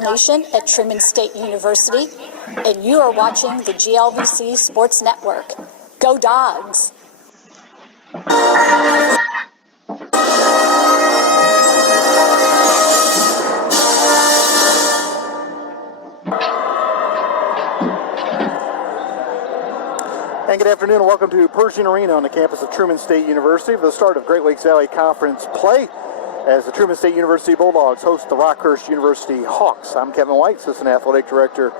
Nation at Truman State University, and you are watching the GLVC Sports Network. Go Dogs! And good afternoon and welcome to Pershing Arena on the campus of Truman State University for the start of Great Lakes Valley Conference play as the Truman State University Bulldogs host the ROCKHURST University Hawks. I'm Kevin White, Assistant Athletic Director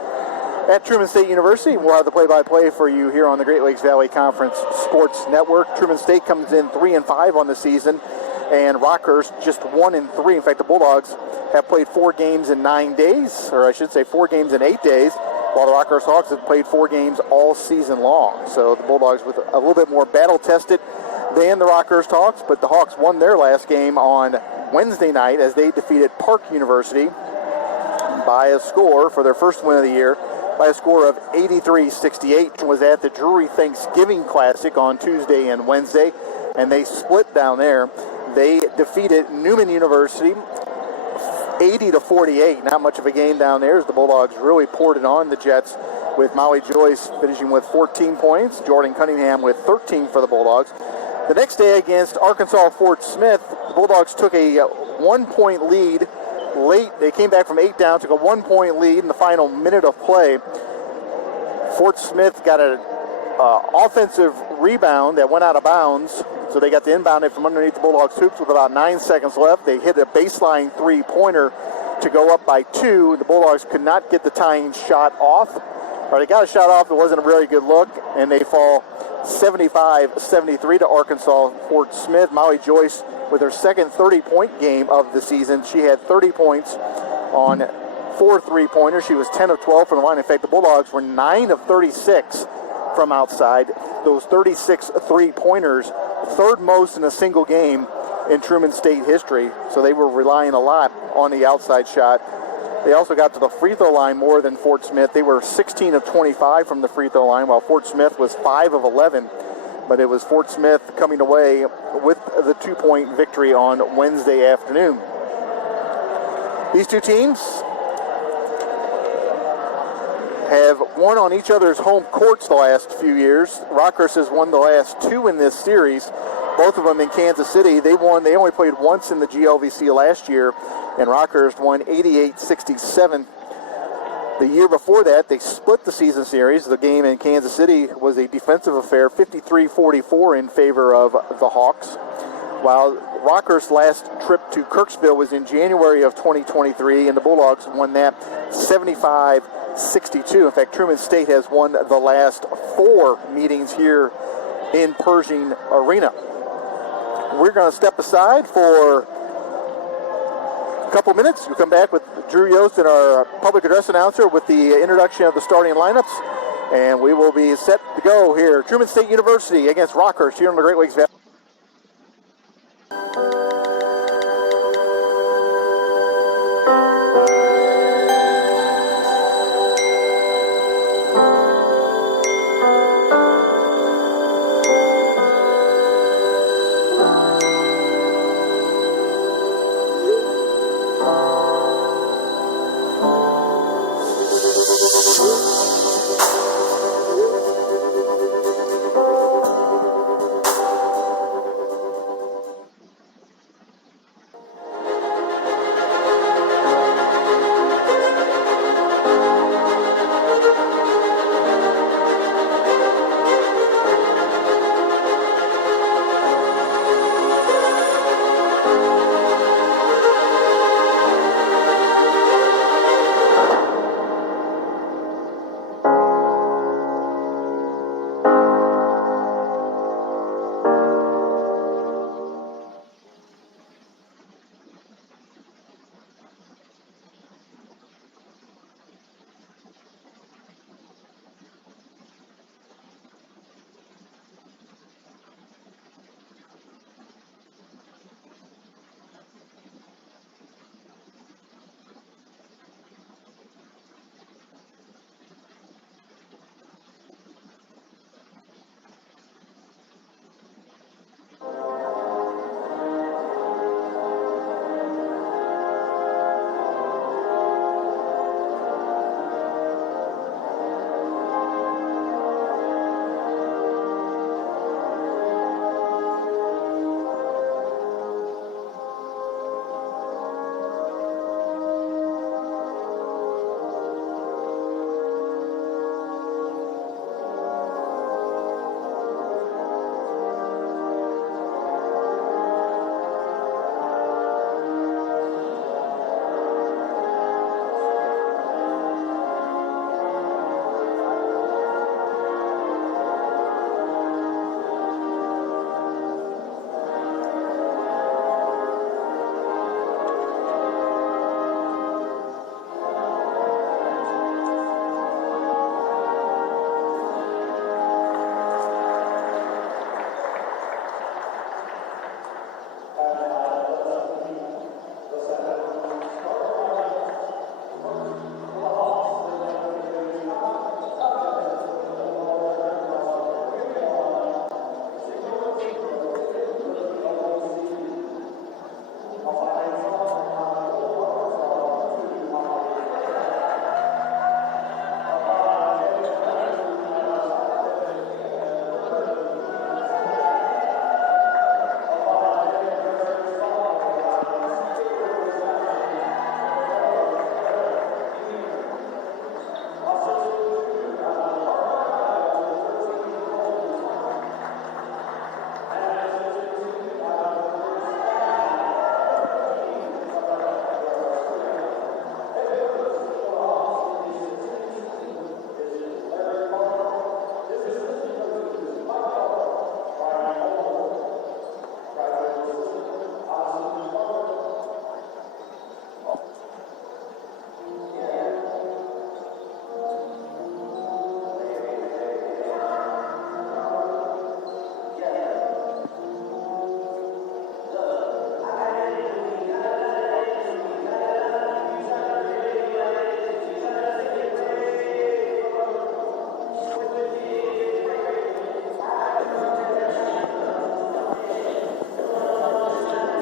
at Truman State University. We'll have the play-by-play for you here on the Great Lakes Valley Conference Sports Network. Truman State comes in 3-5 on the season, and ROCKHURST just 1-3. In fact, the Bulldogs have played 4 games in 9 days, or I should say 4 games in 8 days, while the ROCKHURST Hawks have played 4 games all season long. So the Bulldogs with a little bit more battle-tested than the ROCKHURST Hawks, but the Hawks won their last game on Wednesday night as they defeated Park University by a score for their first win of the year by a score of 83-68. Was at the Drury Thanksgiving Classic on Tuesday and Wednesday, and they split down there. They defeated Newman University 80-48. Not much of a game down there as the Bulldogs really poured it on the Jets, with Molly Joyce finishing with 14 points, Jordan Cunningham with 13 for the Bulldogs. The next day against Arkansas Fort Smith, the Bulldogs took a 1-point lead late. They came back from 8 down, took a 1-point lead in the final minute of play. Fort Smith got an offensive rebound that went out of bounds, so they got the inbound from underneath the Bulldogs' hoops with about 9 seconds left. They hit a baseline three-pointer to go up by 2. The Bulldogs could not get the tying shot off. Or they got a shot off, it wasn't a really good look, and they fall 75-73 to Arkansas Fort Smith. Molly Joyce with her second 30-point game of the season. She had 30 points on 4 3-pointers. She was 10 of 12 from the line. In fact, the Bulldogs were 9 of 36 from outside. Those 36 3-pointers, third most in a single game in Truman State history. So they were relying a lot on the outside shot. They also got to the free throw line more than Fort Smith. They were 16 of 25 from the free throw line, while Fort Smith was 5 of 11. But it was Fort Smith coming away with the 2-point victory on Wednesday afternoon. These two teams have won on each other's home courts the last few years. ROCKHURST has won the last 2 in this series, both of them in Kansas City. They only played once in the GLVC last year, and ROCKHURST won 88-67. The year before that, they split the season series. The game in Kansas City was a defensive affair, 53-44 in favor of the Hawks, while ROCKHURST's last trip to Kirksville was in January of 2023, and the Bulldogs won that 75-62. In fact, Truman State has won the last 4 meetings here in Pershing Arena. We're going to step aside for a couple minutes. We'll come back with Drew Yost and our public address announcer with the introduction of the starting lineups, and we will be set to go here. Truman State University against ROCKHURST here on the Great Lakes Valley.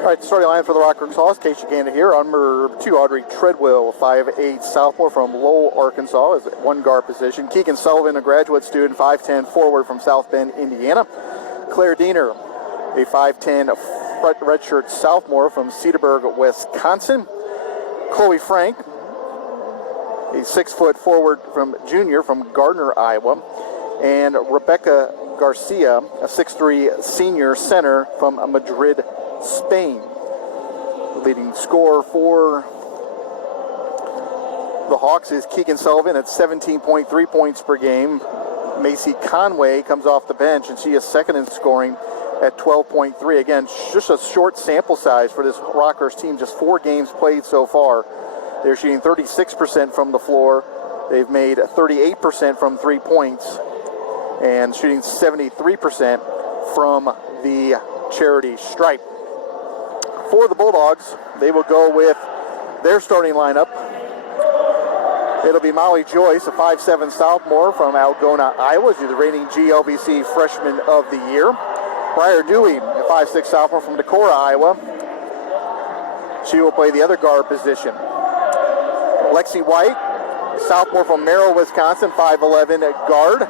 All right, the starting line for the ROCKHURST, in case you can't hear, number 2, Audrey Treadwell, 5'8", sophomore from Lowell, Arkansas, is at one guard position. Keegan Sullivan, a graduate student, 5'10", forward from South Bend, Indiana. Claire Diener, a 5'10", redshirt sophomore from Cedarburg, Wisconsin. Chloe Frank, a 6-foot forward from junior from Gardner, Iowa. And Rebeca Garcia, a 6'3", senior center from Madrid, Spain. The leading scorer for the Hawks is Keegan Sullivan at 17.3 points per game. Macy Conway comes off the bench, and she is second in scoring at 12.3. Again, just a short sample size for this ROCKHURST team, just 4 games played so far. They're shooting 36% from the floor. They've made 38% from 3 points and shooting 73% from the charity stripe. For the Bulldogs, they will go with their starting lineup. It'll be Molly Joyce, a 5'7" sophomore from Algona, Iowa. She's the reigning GLVC Freshman of the Year. Briar Dewey, a 5'6" sophomore from Decorah, Iowa. She will play the other guard position. Lexi White, sophomore from Merrill, Wisconsin, 5'11" guard.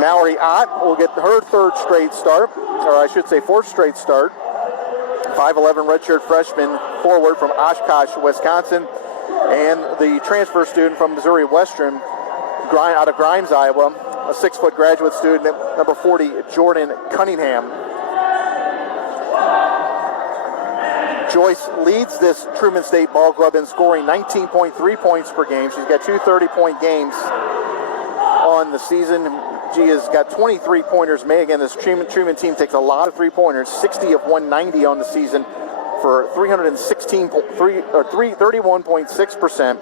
Mallory Ott will get her fourth straight start. 5'11" redshirt freshman forward from Oshkosh, Wisconsin. And the transfer student from Missouri Western, out of Grimes, Iowa, a 6-foot graduate student, number 40, Jordan Cunningham. Joyce leads this Truman State Ball Club in scoring 19.3 points per game. She's got 2 30-point games on the season. She has got 23 pointers made. Again, this Truman team takes a lot of 3-pointers, 60 of 190 on the season for 31.6%,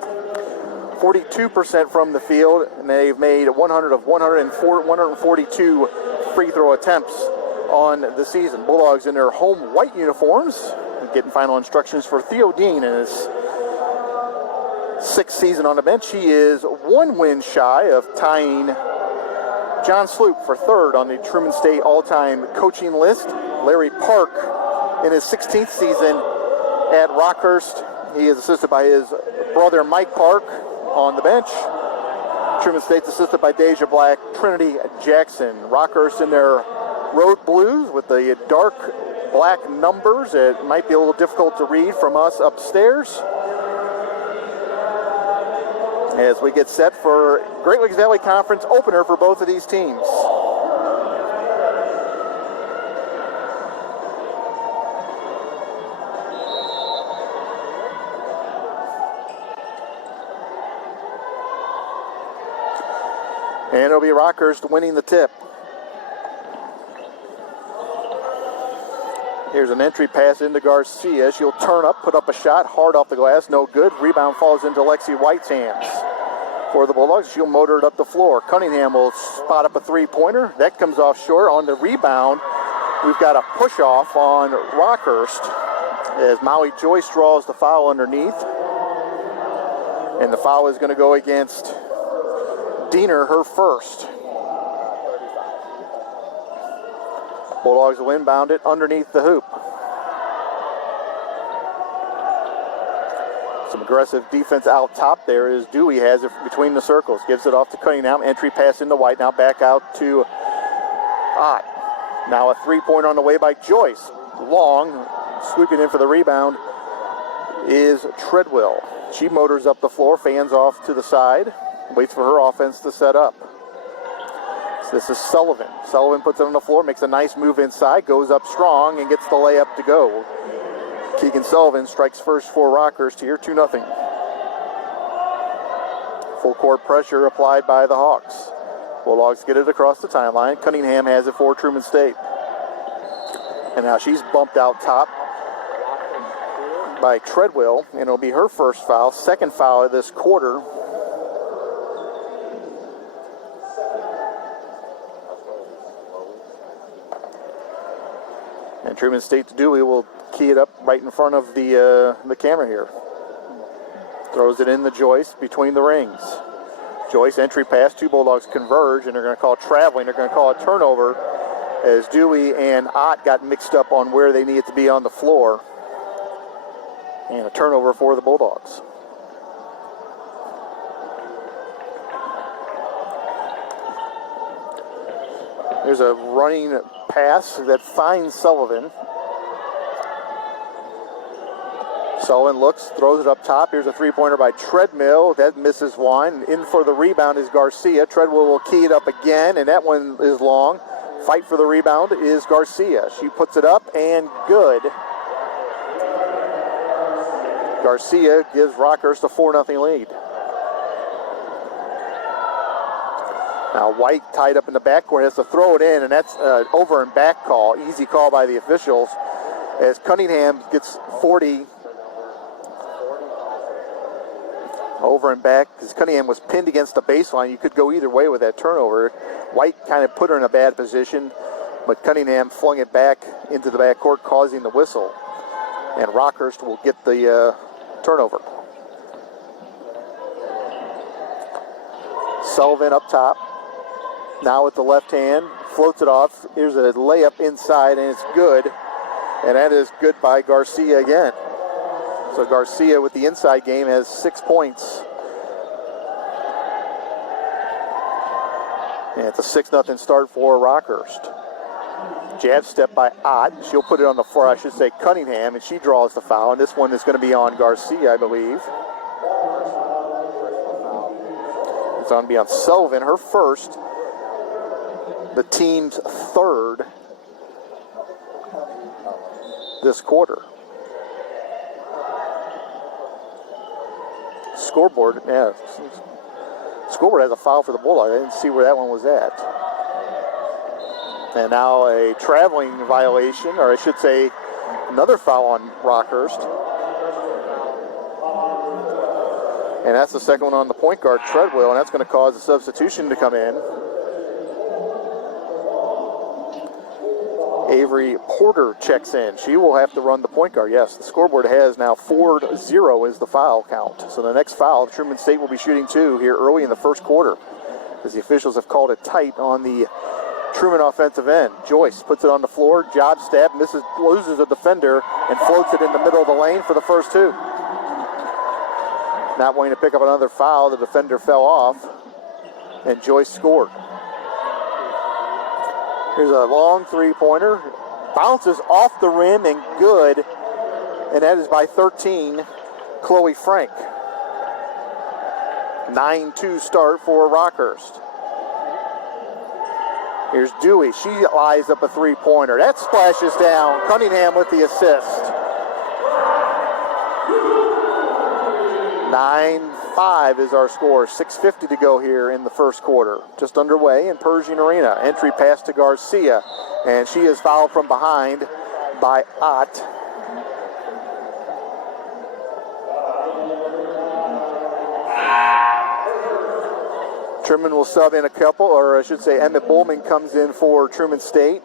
42% from the field, and they've made 142 free throw attempts on the season. Bulldogs in their home white uniforms, getting final instructions for Theo Dean in his 6th season on the bench. He is 1 win shy of tying John Sloop for 3rd on the Truman State all-time coaching list. Larry Park in his 16th season at ROCKHURST. He is assisted by his brother Mike Park on the bench. Truman State's assisted by Deja Black, Trinity Jackson. ROCKHURST in their road blues with the dark black numbers. It might be a little difficult to read from us upstairs as we get set for Great Lakes Valley Conference opener for both of these teams. And it'll be ROCKHURST winning the tip. Here's an entry pass into Garcia. She'll turn up, put up a shot, hard off the glass, no good. Rebound falls into Lexi White's hands. For the Bulldogs, she'll motor it up the floor. Cunningham will spot up a 3-pointer. That comes off short. On the rebound, we've got a push-off on ROCKHURST as Maui Joyce draws the foul underneath. And the foul is going to go against Diener, her first. Bulldogs will inbound it underneath the hoop. Some aggressive defense out top there as Dewey has it between the circles. Gives it off to Cunningham. Entry pass into White. Now back out to Ott. Now a 3-pointer on the way by Joyce. Long. Swooping in for the rebound is Treadwell. She motors up the floor. Fans off to the side. Waits for her offense to set up. This is Sullivan. Sullivan puts it on the floor, makes a nice move inside, goes up strong, and gets the layup to go. Keegan Sullivan strikes first for ROCKHURST here, 2-0. Full court pressure applied by the Hawks. Bulldogs get it across the timeline. Cunningham has it for Truman State. And now she's bumped out top by Treadwell, and it'll be her first foul, second foul of this quarter. And Truman State's Dewey will key it up right in front of the camera here. Throws it in the Joyce between the rings. Joyce entry pass, 2 Bulldogs converge, and they're going to call traveling. They're going to call a turnover as Dewey and Ott got mixed up on where they needed to be on the floor. And a turnover for the Bulldogs. There's a running pass that finds Sullivan. Sullivan looks, throws it up top. Here's a three-pointer by Treadmill. That misses one. In for the rebound is Garcia. Treadmill will key it up again, and that one is long. Fight for the rebound is Garcia. She puts it up, and good. Garcia gives Rockhurst a 4-0 lead. Now White tied up in the backcourt, has to throw it in, and that's an over and back call. Easy call by the officials as Cunningham gets 40 over and back because Cunningham was pinned against the baseline. You could go either way with that turnover. White kind of put her in a bad position, but Cunningham flung it back into the backcourt, causing the whistle. And Rockhurst will get the turnover. Sullivan up top. Now with the left hand, floats it off. Here's a layup inside, and it's good. And that is good by Garcia again. So Garcia with the inside game has 6 points. And it's a 6-0 start for Rockhurst. Jab step by Ott. She'll put it on the floor, I should say Cunningham, and she draws the foul. And this one is going to be on Garcia, I believe. It's going to be on Sullivan, her first. The team's third this quarter. Scoreboard, yeah. Scoreboard has a foul for the Bulldogs. I didn't see where that one was at. And now a traveling violation, or I should say another foul on Rockhurst. And that's the second one on the point guard, Treadwell, and that's going to cause a substitution to come in. Avery Porter checks in. She will have to run the point guard. Yes, the scoreboard has now 4-0 is the foul count. So the next foul, Truman State will be shooting 2 here early in the first quarter, as the officials have called it tight on the Truman offensive end. Joyce puts it on the floor, job stab, loses a defender, and floats it in the middle of the lane for the first 2. Not wanting to pick up another foul, the defender fell off, and Joyce scored. Here's a long three-pointer. Bounces off the rim and good. And that is by 13, Chloe Frank. 9-2 start for Rockhurst. Here's Dewey. She lies up a three-pointer. That splashes down. Cunningham with the assist. 9-5 is our score. 6:50 to go here in the first quarter. Just underway in Pershing Arena. Entry pass to Garcia, and she is fouled from behind by Ott. Truman will sub in a couple, or I should say Emmett Bowman comes in for Truman State.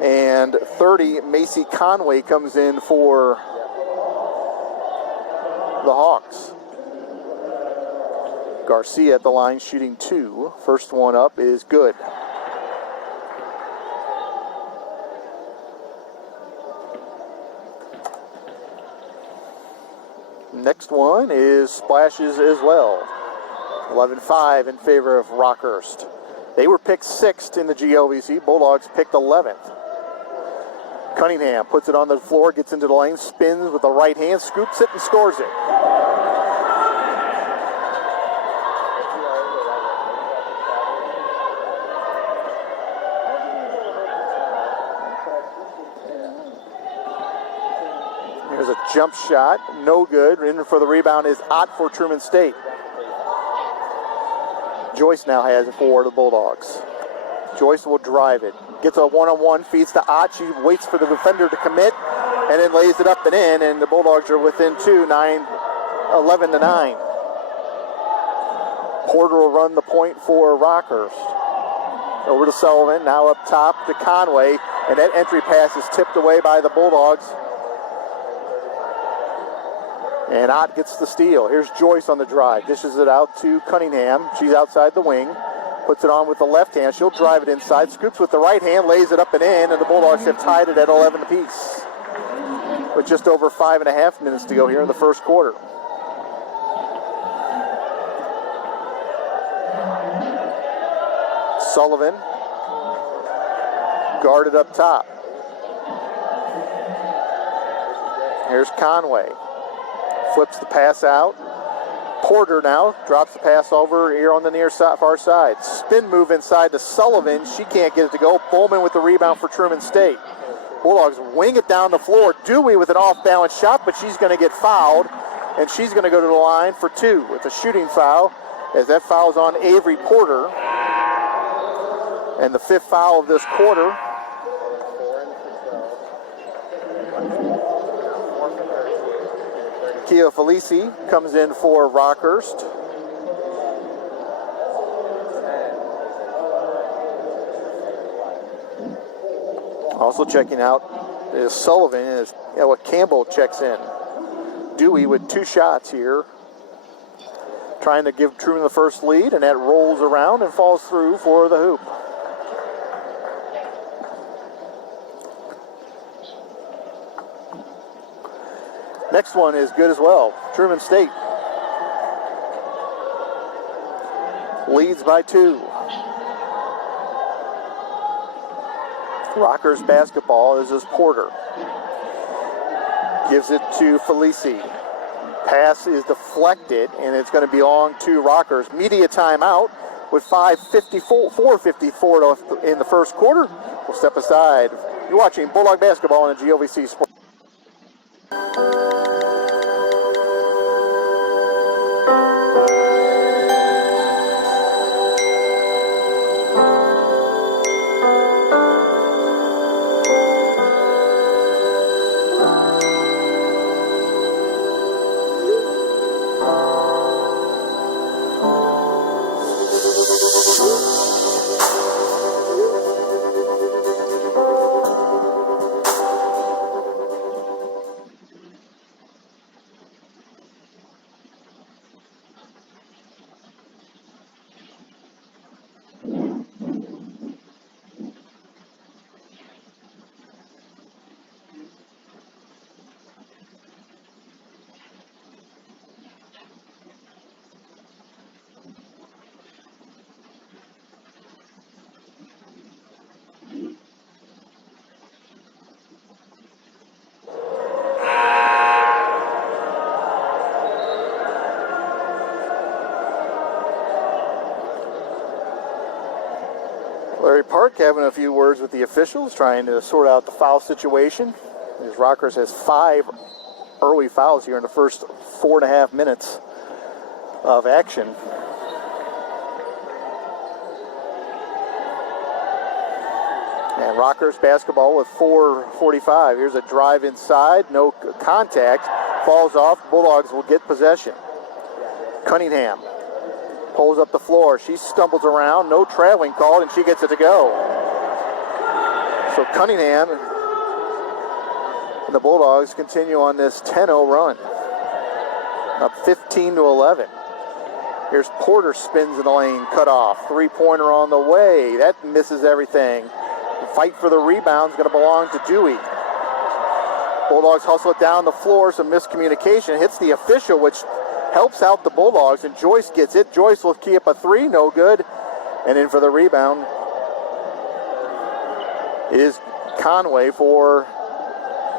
And 30, Macy Conway comes in for the Hawks. Garcia at the line shooting 2. First one up is good. Next one is splashes as well. 11-5 in favor of Rockhurst. They were picked 6th in the GLVC. Bulldogs picked 11th. Cunningham puts it on the floor, gets into the lane, spins with the right hand, scoops it, and scores it. There's a jump shot, no good. In for the rebound is Ott for Truman State. Joyce now has it for the Bulldogs. Joyce will drive it. Gets a one-on-one, feeds to Ott. She waits for the defender to commit, and then lays it up and in, and the Bulldogs are within 11-9. Porter will run the point for Rockhurst. Over to Sullivan, now up top to Conway, and that entry pass is tipped away by the Bulldogs. And Ott gets the steal. Here's Joyce on the drive. Dishes it out to Cunningham. She's outside the wing. Puts it on with the left hand. She'll drive it inside. Scoops with the right hand, lays it up and in, and the Bulldogs have tied it at 11 apiece. With just over 5.5 minutes to go here in the first quarter. Sullivan guarded up top. Here's Conway. Flips the pass out. Porter now drops the pass over here on the near side, far side. Spin move inside to Sullivan. She can't get it to go. Bowman with the rebound for Truman State. Bulldogs wing it down the floor. Dewey with an off-balance shot, but she's going to get fouled, and she's going to go to the line for 2 with a shooting foul, as that foul's on Avery Porter. And the 5th foul of this quarter. Kia Felici comes in for Rockhurst. Also checking out is Sullivan, as Campbell checks in. Dewey with 2 shots here, trying to give Truman the first lead, and that rolls around and falls through for the hoop. Next one is good as well. Truman State leads by 2. Rockers basketball. This is Porter. Gives it to Felici. Pass is deflected, and it's going to belong to Rockers. Media timeout with 4:54 left in the first quarter. We'll step aside. You're watching Bulldog basketball on the GLVC Sports. Larry Park having a few words with the officials, trying to sort out the foul situation. As Rockers has 5 early fouls here in the first 4.5 minutes of action. And Rockers basketball with 4:45. Here's a drive inside, no contact, falls off. Bulldogs will get possession. Cunningham pulls up the floor. She stumbles around, no traveling called, and she gets it to go. So Cunningham and the Bulldogs continue on this 10-0 run. Up 15-11. Here's Porter, spins in the lane, cut off. 3-pointer on the way. That misses everything. The fight for the rebound is going to belong to Dewey. Bulldogs hustle it down the floor. Some miscommunication. Hits the official, which helps out the Bulldogs, and Joyce gets it. Joyce will key up a 3, no good. And in for the rebound is Conway for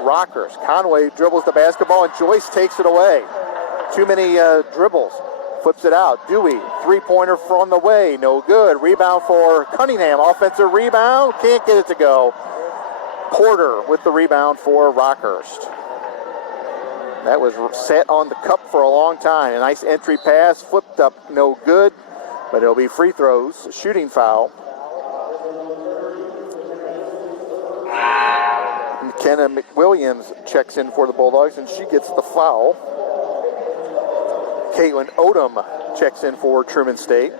Rockers. Conway dribbles the basketball, and Joyce takes it away. Too many dribbles. Flips it out. Dewey, 3-pointer from the way, no good. Rebound for Cunningham. Offensive rebound, can't get it to go. Porter with the rebound for Rockhurst. That was set on the cup for a long time. A nice entry pass, flipped up, no good. But it'll be free throws, shooting foul. McKenna McWilliams checks in for the Bulldogs, and she gets the foul. Caitlin Odom checks in for Truman State.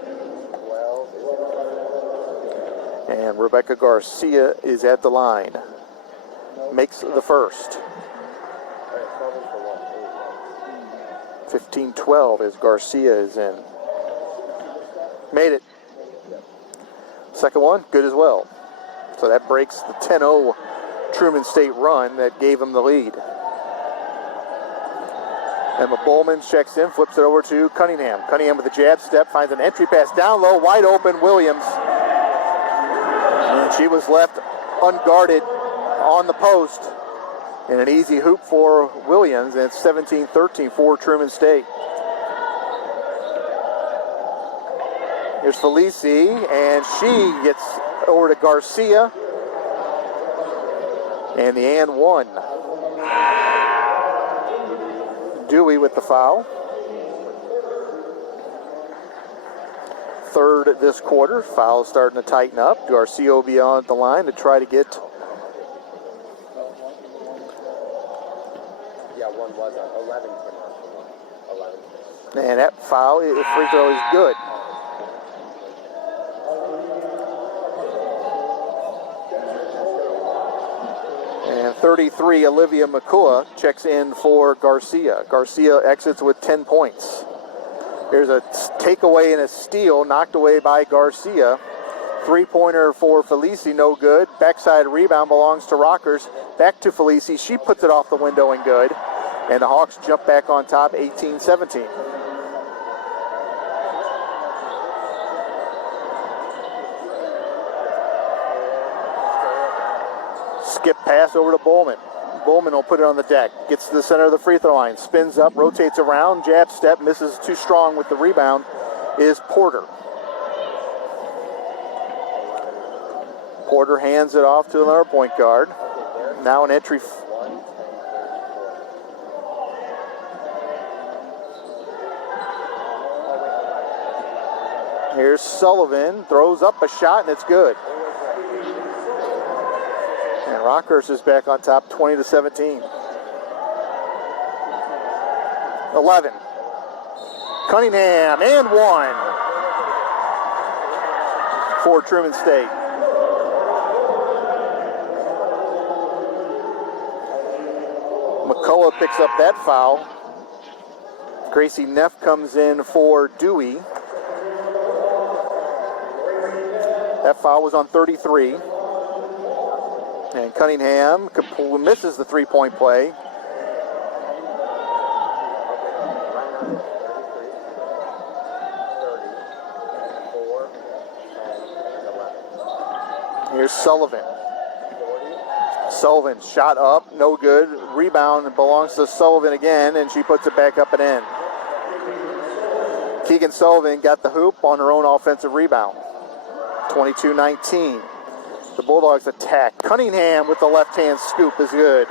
And Rebecca Garcia is at the line. Makes the first. 15-12 as Garcia is in. Made it. Second one, good as well. So that breaks the 10-0 Truman State run that gave them the lead. Emma Bowman checks in, flips it over to Cunningham. Cunningham with a jab step, finds an entry pass down low, wide open, Williams. And she was left unguarded on the post. And an easy hoop for Williams, and it's 17-13 for Truman State. Here's Felici, and she gets over to Garcia. And the and one. Dewey with the foul. Third this quarter. Foul starting to tighten up. Garcia will be on the line to try to get. Yeah, one was on 11. 11. And that foul, the free throw is good. And 33, Olivia McCullough checks in for Garcia. Garcia exits with 10 points. There's a takeaway and a steal knocked away by Garcia. Three-pointer for Felici, no good. Backside rebound belongs to Rockers. Back to Felici. She puts it off the window and good. And the Hawks jump back on top, 18-17. Skip pass over to Bowman. Bowman will put it on the deck. Gets to the center of the free throw line. Spins up, rotates around, jab step, misses too strong with the rebound is Porter. Porter hands it off to another point guard. Now an entry. Here's Sullivan, throws up a shot and it's good. And Rockhurst is back on top, 20-17. 11. Cunningham, and one for Truman State. McCullough picks up that foul. Gracie Neff comes in for Dewey. That foul was on 33. And Cunningham misses the three-point play. Here's Sullivan. Sullivan shot up, no good. Rebound belongs to Sullivan again, and she puts it back up and in. Keegan Sullivan got the hoop on her own offensive rebound. 22-19. The Bulldogs attack. Cunningham with the left-hand scoop is good.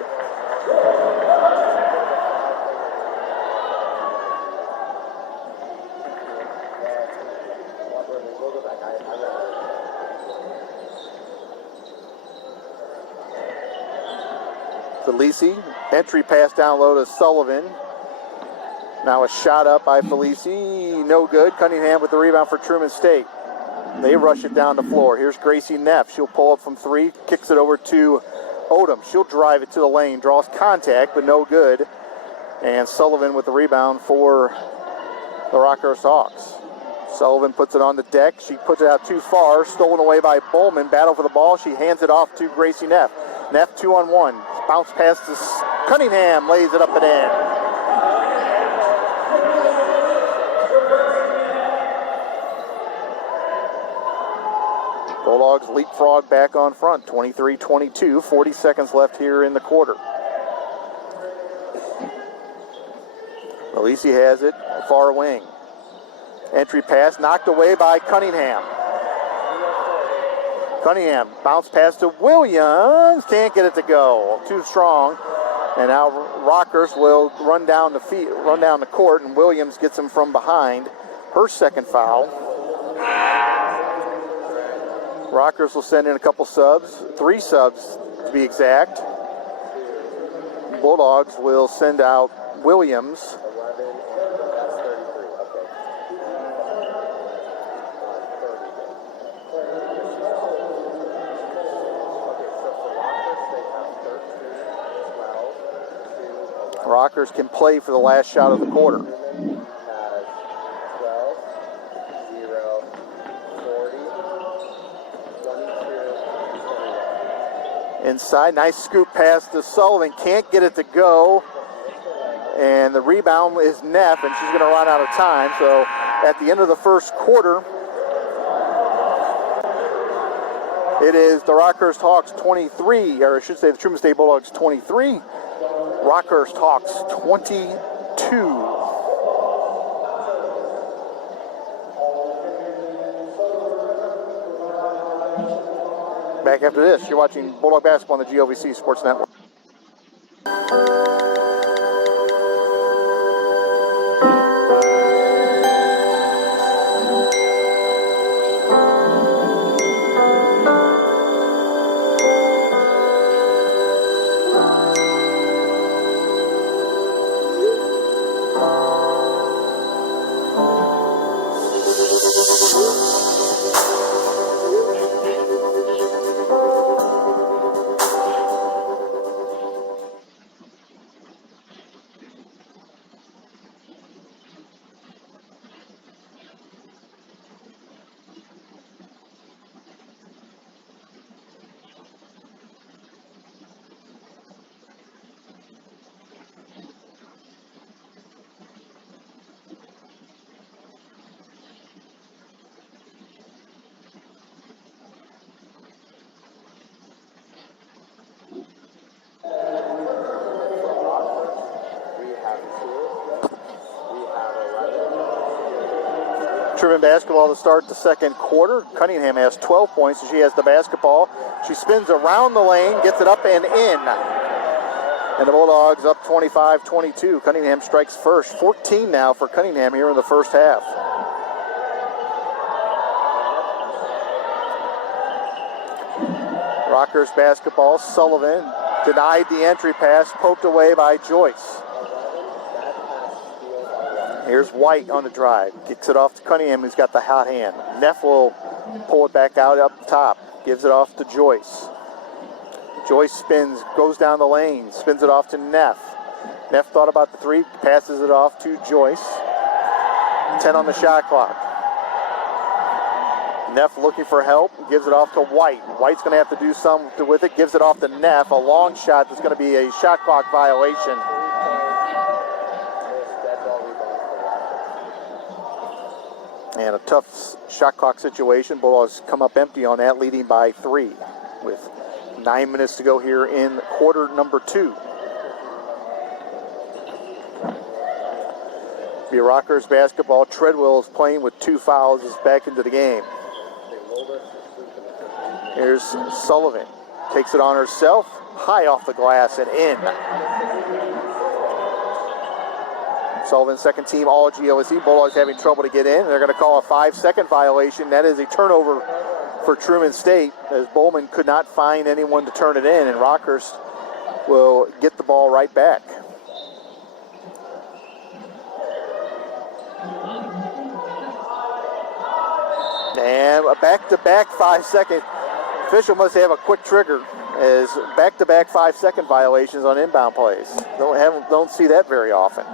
Felici, entry pass down low to Sullivan. Now a shot up by Felici, no good. Cunningham with the rebound for Truman State. They rush it down the floor. Here's Gracie Neff. She'll pull up from three, kicks it over to Odom. She'll drive it to the lane, draws contact, but no good. And Sullivan with the rebound for the Rockhurst Hawks. Sullivan puts it on the deck. She puts it out too far, stolen away by Bowman. Battle for the ball. She hands it off to Gracie Neff. Neff 2-on-1. Bounce pass to Cunningham, lays it up and in. Bulldogs leapfrog back on front, 23-22, 40 seconds left here in the quarter. Alisi has it, far wing. Entry pass knocked away by Cunningham. Cunningham, bounce pass to Williams, can't get it to go, too strong. And now Rockers will run down the court, and Williams gets him from behind. Her second foul. Rockers will send in a couple subs, 3 subs to be exact. Bulldogs will send out Williams. Rockers can play for the last shot of the quarter. inside. Nice scoop pass to Sullivan. Can't get it to go. And the rebound is Neff, and she's going to run out of time. So at the end of the first quarter, it is the Rockhurst Hawks 23, or I should say the Truman State Bulldogs 23, Rockhurst Hawks 22. Back after this, you're watching Bulldog Basketball on the GLVC Sports Network. Truman basketball to start the second quarter. Cunningham has 12 points, and she has the basketball. She spins around the lane, gets it up and in. And the Bulldogs up 25-22. Cunningham strikes first. 14 now for Cunningham here in the first half. Rockhurst basketball. Sullivan denied the entry pass, poked away by Joyce. Here's White on the drive. Kicks it off to Cunningham, who's got the hot hand. Neff will pull it back out up top. Gives it off to Joyce. Joyce spins, goes down the lane, spins it off to Neff. Neff thought about the three, passes it off to Joyce. 10 on the shot clock. Neff looking for help, gives it off to White. White's going to have to do something with it, gives it off to Neff. A long shot that's going to be a shot clock violation. And a tough shot clock situation. Bulldogs come up empty on that, leading by 3 with 9 minutes to go here in quarter number 2. Be Rockhurst basketball. Treadwell is playing with 2 fouls, is back into the game. Here's Sullivan. Takes it on herself, high off the glass and in. Sullivan, second team all GLSE. Bulldogs having trouble to get in. They're going to call a 5-second violation. That is a turnover for Truman State, as Bowman could not find anyone to turn it in, and Rockhurst will get the ball right back. And a back-to-back 5-second. Official must have a quick trigger, as back-to-back 5-second violations on inbound plays. Don't see that very often.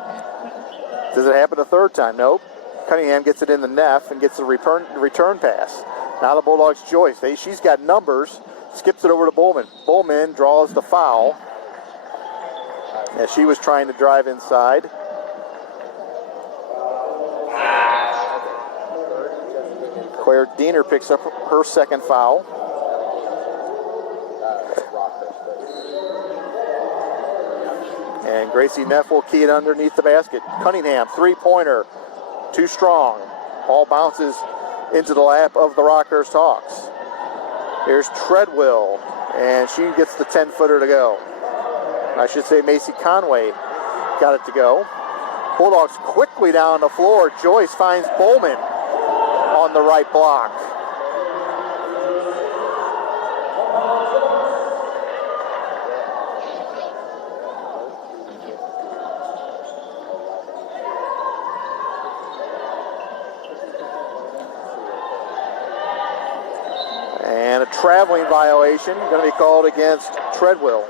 Does it happen a third time? Nope. Cunningham gets it in the Neff and gets the return pass. Now the Bulldogs' Joyce. She's got numbers. Skips it over to Bowman. Bowman draws the foul as she was trying to drive inside. Claire Diener picks up her second foul. And Gracie Neff will key it underneath the basket. Cunningham, three-pointer, too strong. Ball bounces into the lap of the Rockhurst Hawks. Here's Treadwell, and she gets the 10-footer to go. I should say Macy Conway got it to go. Bulldogs quickly down the floor. Joyce finds Bowman on the right block. And a traveling violation going to be called against Treadwell.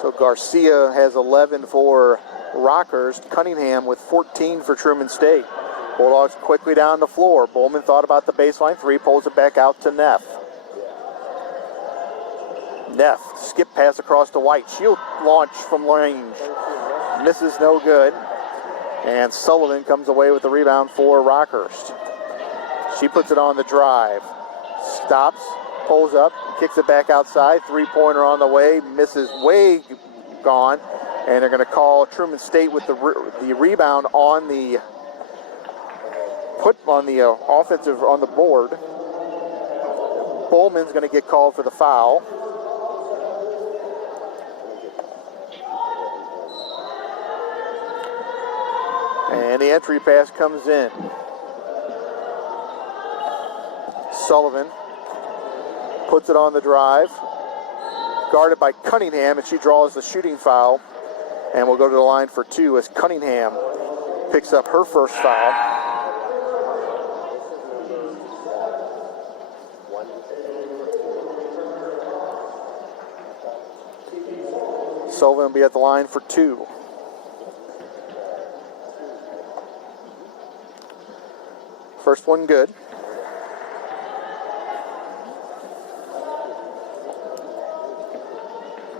So Garcia has 11 for Rockhurst. Cunningham with 14 for Truman State. Bulldogs quickly down the floor. Bowman thought about the baseline three, pulls it back out to Neff. Neff, skip pass across to White. She'll launch from range. Misses, no good. And Sullivan comes away with the rebound for Rockhurst. She puts it on the drive. Stops, pulls up, kicks it back outside. Three-pointer on the way. Misses, way gone. And they're going to call Truman State with the rebound on the offensive on the board. Bowman's going to get called for the foul. And the entry pass comes in. Sullivan puts it on the drive. Guarded by Cunningham, and she draws the shooting foul. And we'll go to the line for two as Cunningham picks up her first foul. Sullivan will be at the line for two. First one good.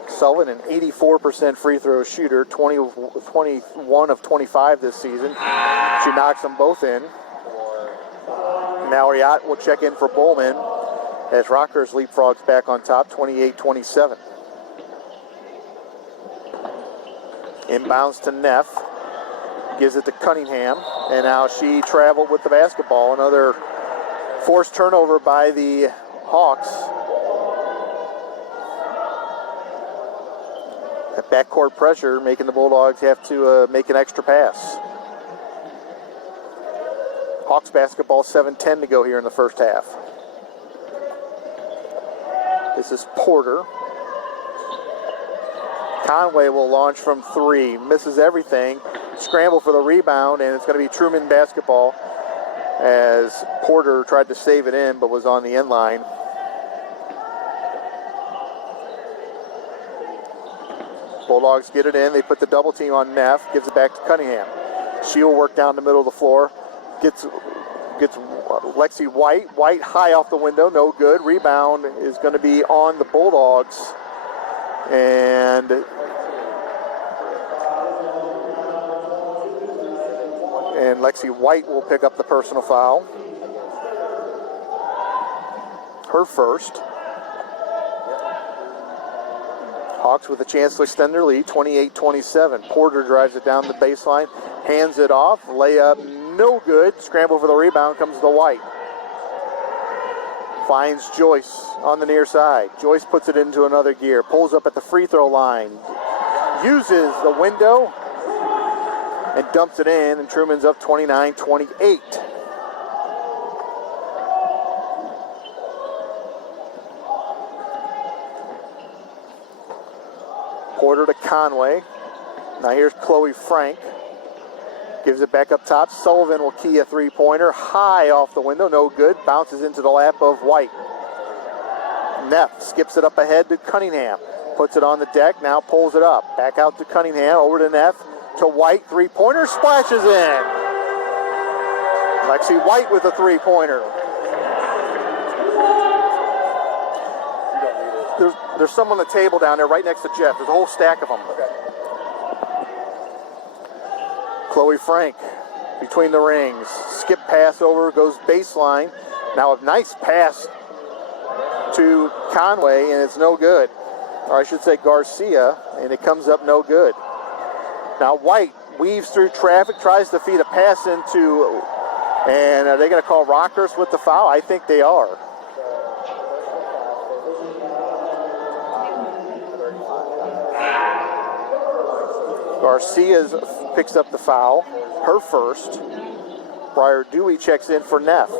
Sullivan, an 84% free throw shooter, 21 of 25 this season. She knocks them both in. Now Riot will check in for Bowman as Rockhurst leapfrogs back on top, 28-27. Inbounds to Neff. Gives it to Cunningham. And now she traveled with the basketball. Another forced turnover by the Hawks. That backcourt pressure making the Bulldogs have to make an extra pass. Hawks basketball, 7:10 to go here in the first half. This is Porter. Conway will launch from three. Misses everything. Scramble for the rebound, and it's going to be Truman basketball as Porter tried to save it in but was on the end line. Bulldogs get it in. They put the double team on Neff. Gives it back to Cunningham. She'll work down the middle of the floor. Gets Lexi White. White high off the window. No good. Rebound is going to be on the Bulldogs. And Lexi White will pick up the personal foul. Her first. Hawks with a chance to extend their lead, 28-27. Porter drives it down the baseline, hands it off, layup no good. Scramble for the rebound, comes to White. Finds Joyce on the near side. Joyce puts it into another gear, pulls up at the free throw line, uses the window, and dumps it in, and Truman's up 29-28. Porter to Conway. Now here's Chloe Frank. Gives it back up top. Sullivan will key a three-pointer. High off the window, no good. Bounces into the lap of White. Neff skips it up ahead to Cunningham. Puts it on the deck, now pulls it up. Back out to Cunningham, over to Neff, to White. Three-pointer, splashes in. Lexi White with a three-pointer. There's some on the table down there right next to Jeff. There's a whole stack of them. Okay. Chloe Frank between the rings. Skip pass over, goes baseline. Now a nice pass to Conway, and it's no good. Or I should say Garcia, and it comes up no good. Now White weaves through traffic, tries to feed a pass into, and are they going to call Rockhurst with the foul? I think they are. Garcia picks up the foul, her first. Briar Dewey checks in for Neff.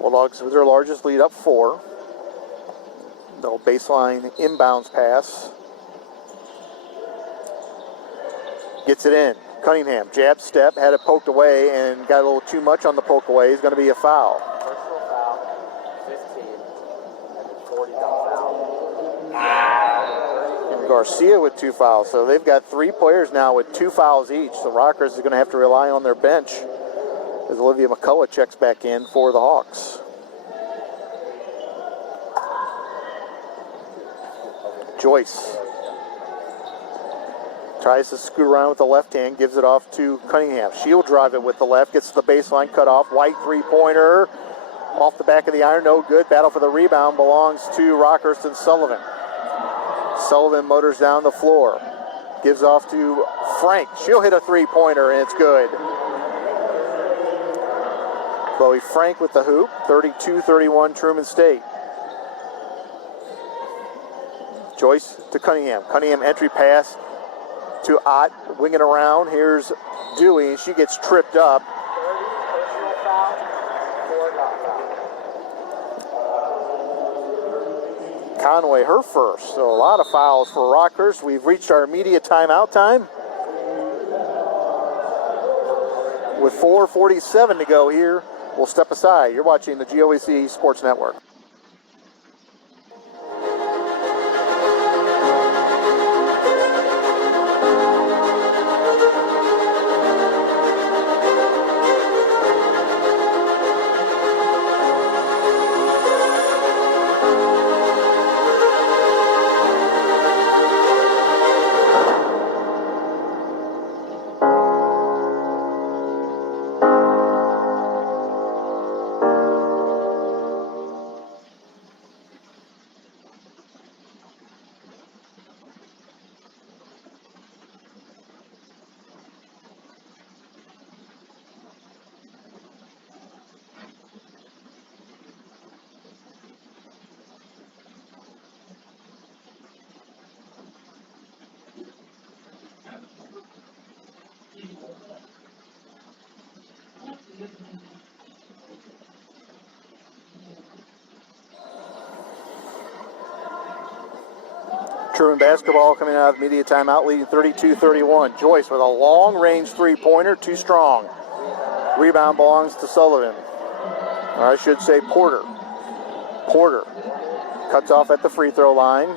Bulldogs with their largest lead, up 4. No baseline inbounds pass. Gets it in. Cunningham, jab step, had it poked away and got a little too much on the poke away. It's going to be a foul. Personal foul, 15, and 40 foul. And Garcia with 2 fouls. So they've got 3 players now with 2 fouls each. So Rockhurst is going to have to rely on their bench as as Olivia McCullough checks back in for the Hawks. Joyce tries to scoot around with the left hand, gives it off to Cunningham. She'll drive it with the left, gets to the baseline, cut off. White three-pointer off the back of the iron, no good. Battle for the rebound belongs to Rockhurst and Sullivan. Sullivan motors down the floor, gives off to Frank. She'll hit a three-pointer, and it's good. Chloe Frank with the hoop, 32-31 Truman State. Joyce to Cunningham. Cunningham entry pass to Ott, winging around. Here's Dewey, and she gets tripped up. Personal foul, 4 not foul. Conway, her first. So a lot of fouls for Rockhurst. We've reached our immediate timeout time, with 4:47 to go here. We'll step aside. You're watching the GLVC Sports Network. Truman basketball coming out of media timeout, leading 32-31. Joyce with a long-range three-pointer, too strong. Rebound belongs to Sullivan. Or I should say Porter. Porter cuts off at the free throw line,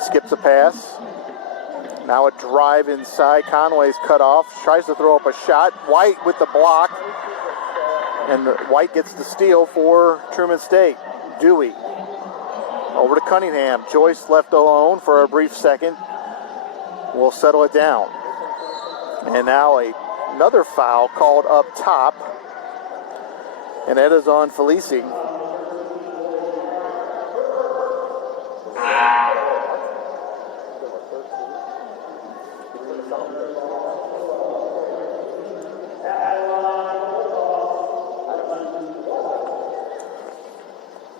skips a pass. Now a drive inside. Conway's cut off, tries to throw up a shot. White with the block, and White gets the steal for Truman State. Dewey over to Cunningham. Joyce left alone for a brief second. We'll settle it down. And now another foul called up top. And that is on Felici.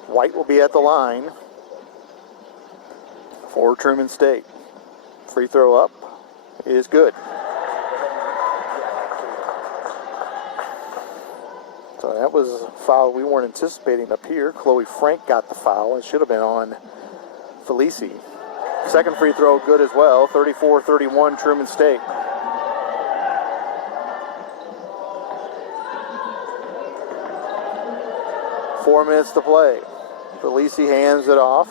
White will be at the line for Truman State. Free throw up is good. So that was a foul we weren't anticipating up here. Chloe Frank got the foul. It should have been on Felici. Second free throw good as well. 34-31 Truman State. Four minutes to play. Felici hands it off.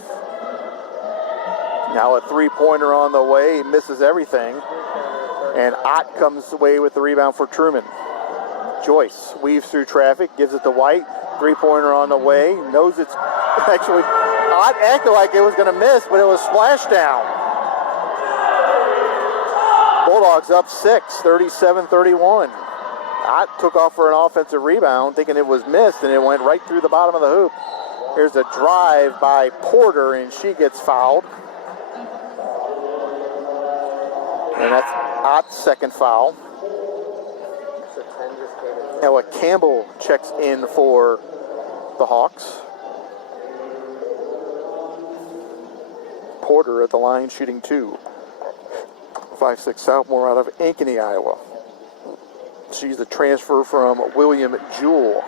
Now a three-pointer on the way. He misses everything. And Ott comes away with the rebound for Truman. Joyce weaves through traffic, gives it to White. Three-pointer on the way. Knows it's actually, Ott acted like it was going to miss, but it was splashdown. Bulldogs up 6, 37-31. Ott took off for an offensive rebound, thinking it was missed, and it went right through the bottom of the hoop. Here's a drive by Porter, and she gets fouled. And that's Ott's second foul. Now Campbell checks in for the Hawks. Porter at the line shooting 2. 5'6" sophomore out of Ankeny, Iowa. She's a transfer from William Jewell.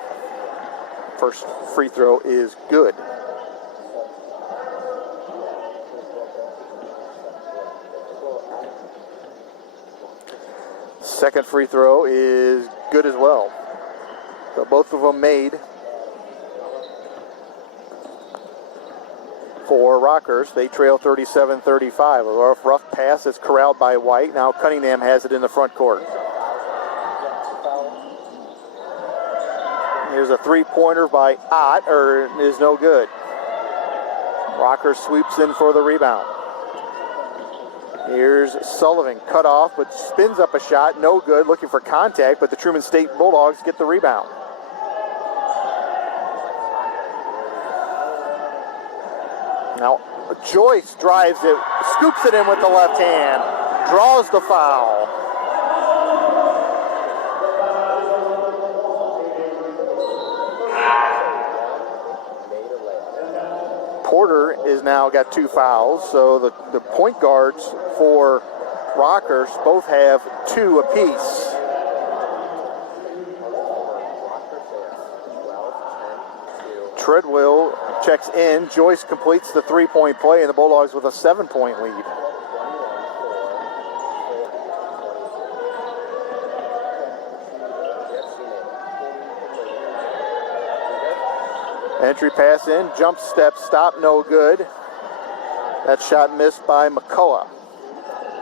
First free throw is good. Second free throw is good as well. So both of them made for Rockhurst. They trail 37-35. A rough pass that's corralled by White. Now Cunningham has it in the front court. Here's a three-pointer by Ott, is no good. Rockhurst sweeps in for the rebound. Here's Sullivan, cut off, but spins up a shot, no good, looking for contact, but the Truman State Bulldogs get the rebound. Now, Joyce drives it, scoops it in with the left hand, draws the foul. Porter is now got 2 fouls, so the point guards for Rockhurst both have 2 apiece. Treadwell checks in. Joyce completes the 3-point play, and the Bulldogs with a 7-point lead. Entry pass in, jump step, stop, no good. That shot missed by McCullough.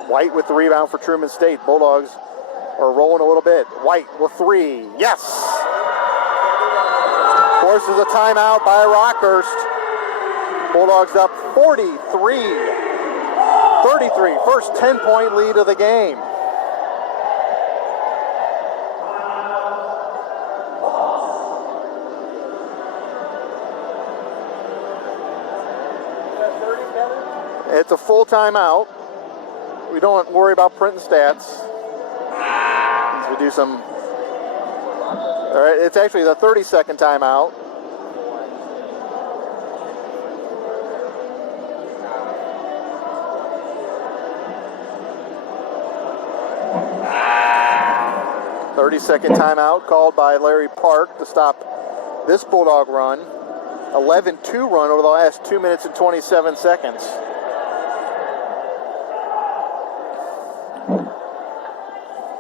White with the rebound for Truman State. Bulldogs are rolling a little bit. White with 3, yes! Forces a timeout by Rockhurst. Bulldogs up 43-33. First 10-point lead of the game. It's a full timeout. We don't worry about printing stats. As we do some. All right, it's actually the 30-second timeout. Second timeout called by Larry Park to stop this Bulldog run. 11-2 run over the last 2 minutes and 27 seconds.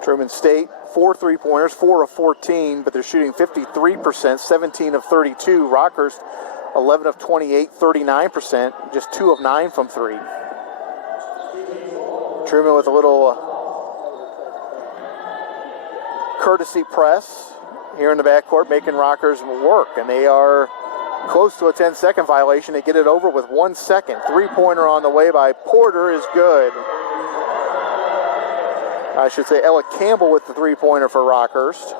Truman State, 4 3-pointers, 4 of 14, but they're shooting 53%, 17 of 32. Rockhurst, 11 of 28, 39%, just 2 of 9 from 3. Truman with a little courtesy press here in the backcourt, making Rockers work, and they are close to a 10-second violation. They get it over with 1 second. 3-pointer on the way by Porter is good. I should say Ella Campbell with the 3-pointer for Rockhurst,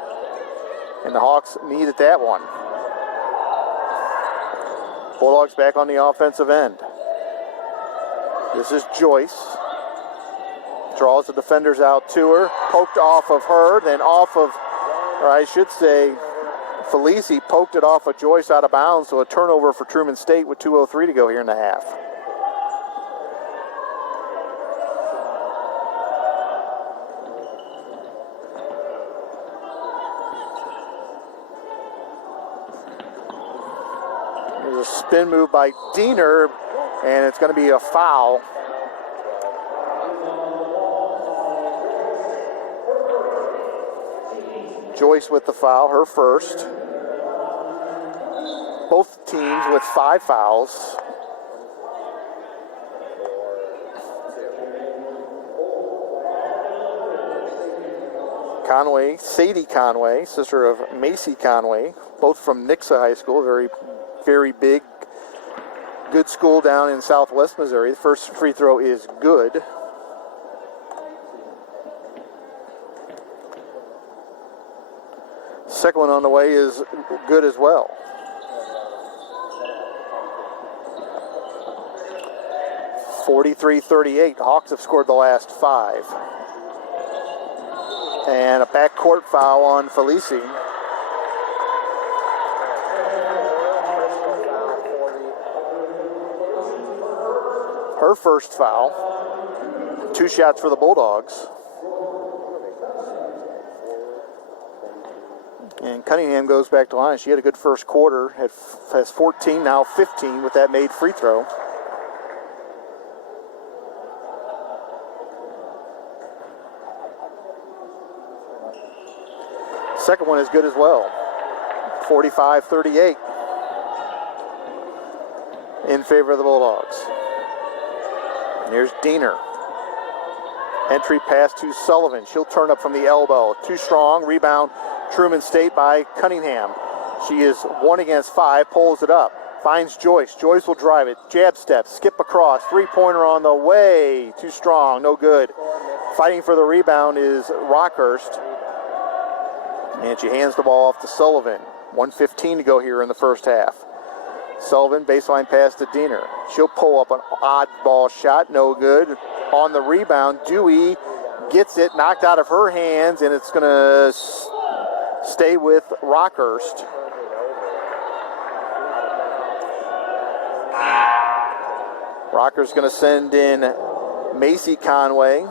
and the Hawks needed that one. Bulldogs back on the offensive end. This is Joyce. Draws the defenders out to her, poked off of her, then off of, or I should say, Felici poked it off of Joyce out of bounds, so a turnover for Truman State with 2:03 to go here in the half. There's a spin move by Diener, and it's going to be a foul. Joyce with the foul, her first. Both teams with 5 fouls. Conway, Sadie Conway, sister of Macy Conway, both from Nixa High School, very, very big, good school down in Southwest Missouri. The first free throw is good. Second one on the way is good as well. (43-38). Hawks have scored the last 5. And a backcourt foul on Felici. Her first foul. 2 shots for the Bulldogs. And Cunningham goes back to line. She had a good first quarter. Has 14, now 15 with that made free throw. Second one is good as well. 45-38 in favor of the Bulldogs. And here's Diener. Entry pass to Sullivan. She'll turn up from the elbow. Too strong. Rebound. Truman State by Cunningham. She is 1 against 5, pulls it up, finds Joyce. Joyce will drive it, jab step, skip across, three-pointer on the way. Too strong, no good. Fighting for the rebound is Rockhurst. And she hands the ball off to Sullivan. 1:15 to go here in the first half. Sullivan, baseline pass to Diener. She'll pull up an odd ball shot, no good. On the rebound, Dewey gets it, knocked out of her hands, and it's going to stay with Rockhurst. Rockhurst going to send in Macy Conway.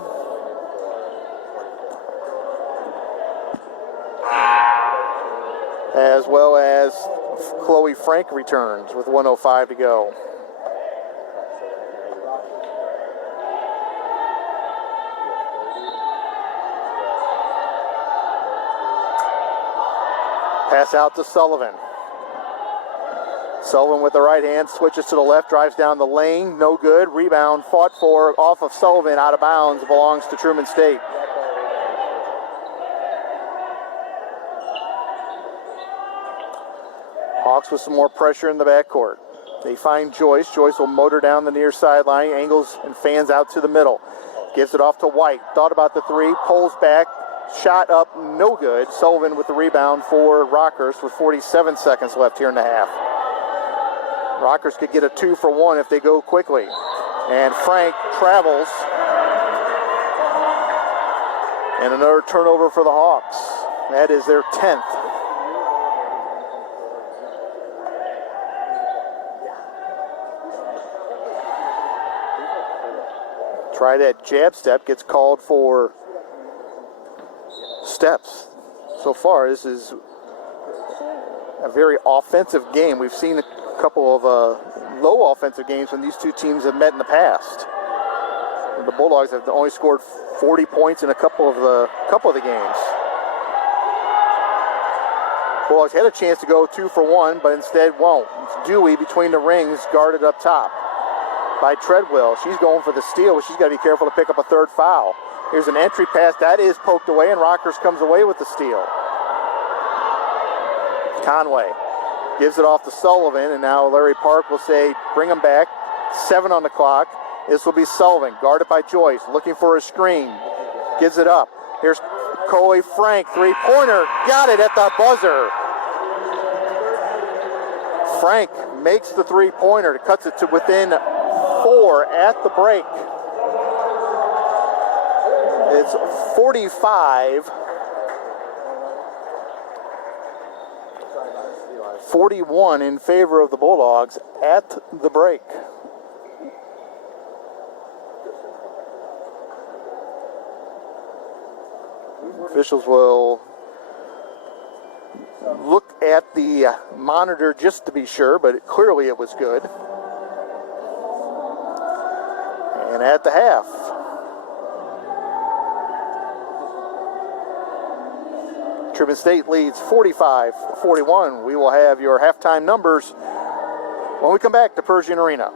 As well as Chloe Frank returns with 1:05 to go. Pass out to Sullivan. Sullivan with the right hand, switches to the left, drives down the lane, no good. Rebound fought for off of Sullivan, out of bounds, belongs to Truman State. Hawks with some more pressure in the backcourt. They find Joyce. Joyce will motor down the near sideline, angles and fans out to the middle. Gives it off to White. Thought about the three, pulls back, shot up, no good. Sullivan with the rebound for Rockhurst with 47 seconds left here in the half. Rockhurst could get a 2-for-1 if they go quickly. And Frank travels. And another turnover for the Hawks. That is their 10th. Try that jab step, gets called for steps. So far, this is a very offensive game. We've seen a couple of low offensive games when these two teams have met in the past. The Bulldogs have only scored 40 points in a couple of the games. Bulldogs had a chance to go 2-for-1, but instead won't. It's Dewey between the rings, guarded up top by Treadwell. She's going for the steal, but she's got to be careful to pick up a third foul. Here's an entry pass that is poked away, and Rockhurst comes away with the steal. Conway gives it off to Sullivan, and now Larry Park will say, bring him back. 7 on the clock. This will be Sullivan, guarded by Joyce, looking for a screen. Gives it up. Here's Chloe Frank, three-pointer. Got it at the buzzer. Frank makes the three-pointer, cuts it to within 4 at the break. It's 45-41 in favor of the Bulldogs at the break. Officials will look at the monitor just to be sure, but clearly it was good. And at the half, Truman State leads 45-41. We will have your halftime numbers when we come back to Pershing Arena.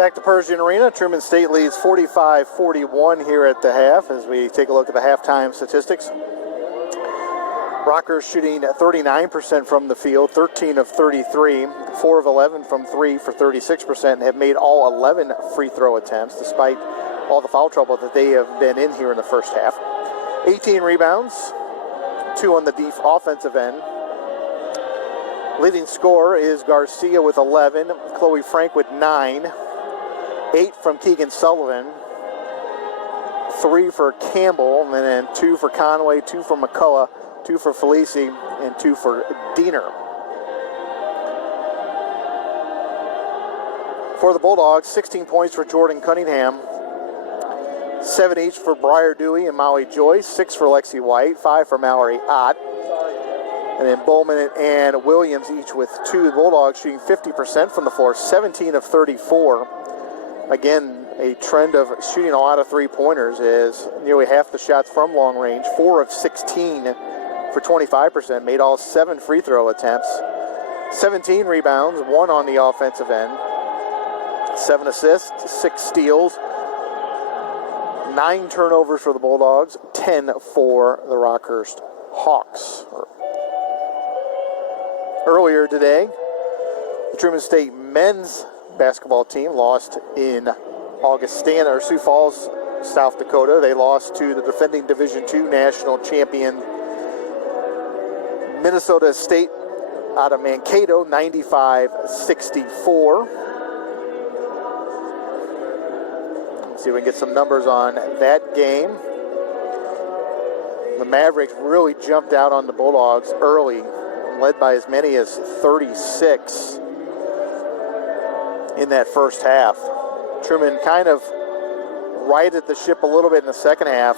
Back to Pershing Arena. Truman State leads 45-41 here at the half as we take a look at the halftime statistics. Rockhurst shooting 39% from the field, 13 of 33, 4 of 11 from 3 for 36%, and have made all 11 free throw attempts despite all the foul trouble that they have been in here in the first half. 18 rebounds, 2 on the offensive end. Leading scorer is Garcia with 11, Chloe Frank with 9, 8 from Keegan Sullivan, 3 for Campbell, and then 2 for Conway, 2 for McCullough, 2 for Felici, and 2 for Diener. For the Bulldogs, 16 points for Jordan Cunningham, 7 each for Briar Dewey and Maui Joyce, 6 for Lexi White, 5 for Mallory Ott, and then Bowman and Williams each with 2. The Bulldogs shooting 50% from the floor, 17 of 34. Again, a trend of shooting a lot of three-pointers is nearly half the shots from long range, 4 of 16 for 25%, made all 7 free throw attempts, 17 rebounds, 1 on the offensive end, 7 assists, 6 steals, 9 turnovers for the Bulldogs, 10 for the Rockhurst Hawks. Earlier today, the Truman State men's basketball team lost in Sioux Falls, South Dakota. They lost to the defending Division II national champion Minnesota State out of Mankato, 95-64. Let's see if we can get some numbers on that game. The Mavericks really jumped out on the Bulldogs early, led by as many as 36 in that first half. Truman kind of righted the ship a little bit in the second half.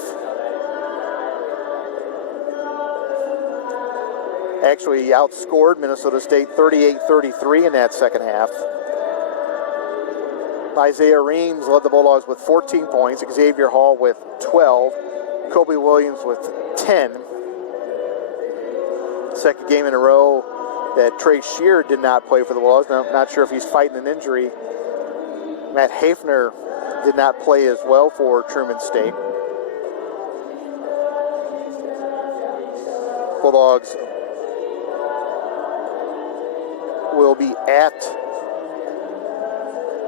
Actually outscored Minnesota State 38-33 in that second half. Isaiah Reams led the Bulldogs with 14 points, Xavier Hall with 12, Kobe Williams with 10. Second game in a row that Trey Shear did not play for the Bulldogs. Now, I'm not sure if he's fighting an injury. Matt Hafner did not play as well for Truman State. Bulldogs will be at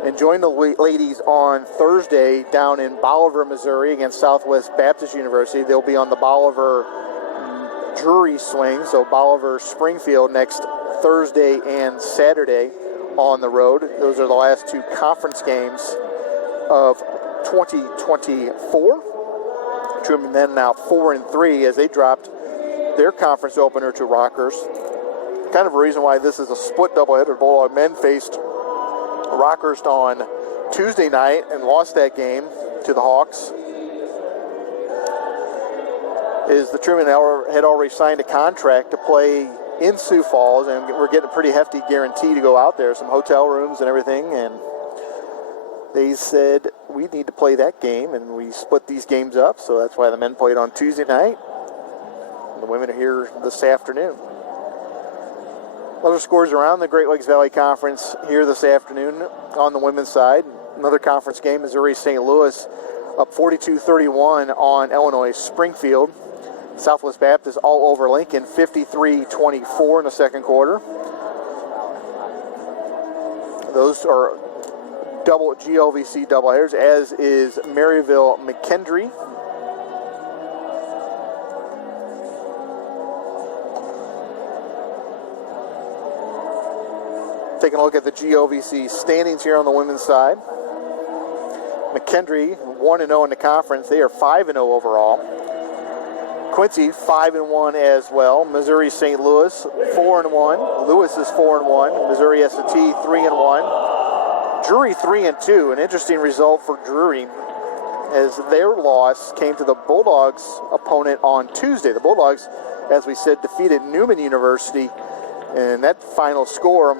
and join the ladies on Thursday down in Bolivar, Missouri against Southwest Baptist University. They'll be on the Bolivar Drury swing, so Bolivar Springfield next Thursday and Saturday on the road. Those are the last 2 conference games of 2024. Truman then now 4-3 as they dropped their conference opener to Rockhurst. Kind of a reason why this is a split doubleheader. Bulldog men faced Rockhurst on Tuesday night and lost that game to the Hawks. Is the Truman had already signed a contract to play in Sioux Falls, and we're getting a pretty hefty guarantee to go out there, some hotel rooms and everything, and they said we need to play that game, and we split these games up, so that's why the men played on Tuesday night, and the women are here this afternoon. Other scores around the Great Lakes Valley Conference here this afternoon on the women's side. Another conference game, Missouri-St. Louis up 42-31 on Illinois Springfield. Southwest Baptist all over Lincoln, 53-24 in the second quarter. Those are double GLVC doubleheaders, as is Maryville-McKendree. Taking a look at the GOVC standings here on the women's side. McKendree 1-0 in the conference. They are 5-0 overall. Quincy 5-1 as well. Missouri St. Louis 4-1. Lewis is 4-1. Missouri S&T 3-1. Drury 3-2. An interesting result for Drury, as their loss came to the Bulldogs' opponent on Tuesday. The Bulldogs, as we said, defeated Newman University, and that final score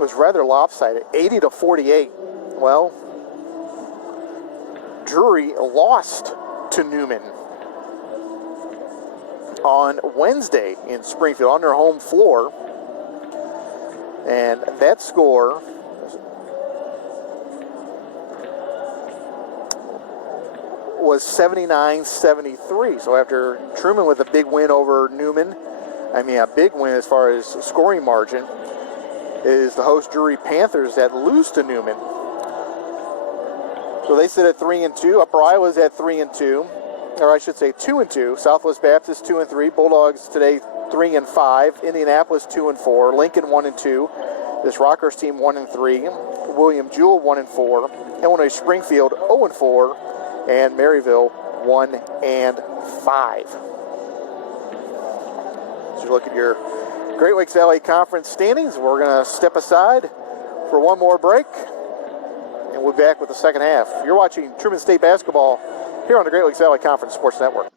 was rather lopsided, 80-48. Well, Drury lost to Newman on Wednesday in Springfield on their home floor, and that score was 79-73. So after Truman with a big win over Newman, a big win as far as scoring margin, is the host Drury Panthers that lose to Newman. So they sit at 3-2. Upper Iowa's at 3-2, or I should say 2-2. Southwest Baptist 2-3. Bulldogs today 3-5. Indianapolis 2-4. Lincoln 1-2. This ROCKHURST team 1-3. William Jewell 1-4. Illinois Springfield 0-4, and Maryville 1-5. So you look at your Great Lakes Valley Conference standings. We're going to step aside for one more break, and we'll be back with the second half. You're watching Truman State basketball here on the Great Lakes Valley Conference Sports Network.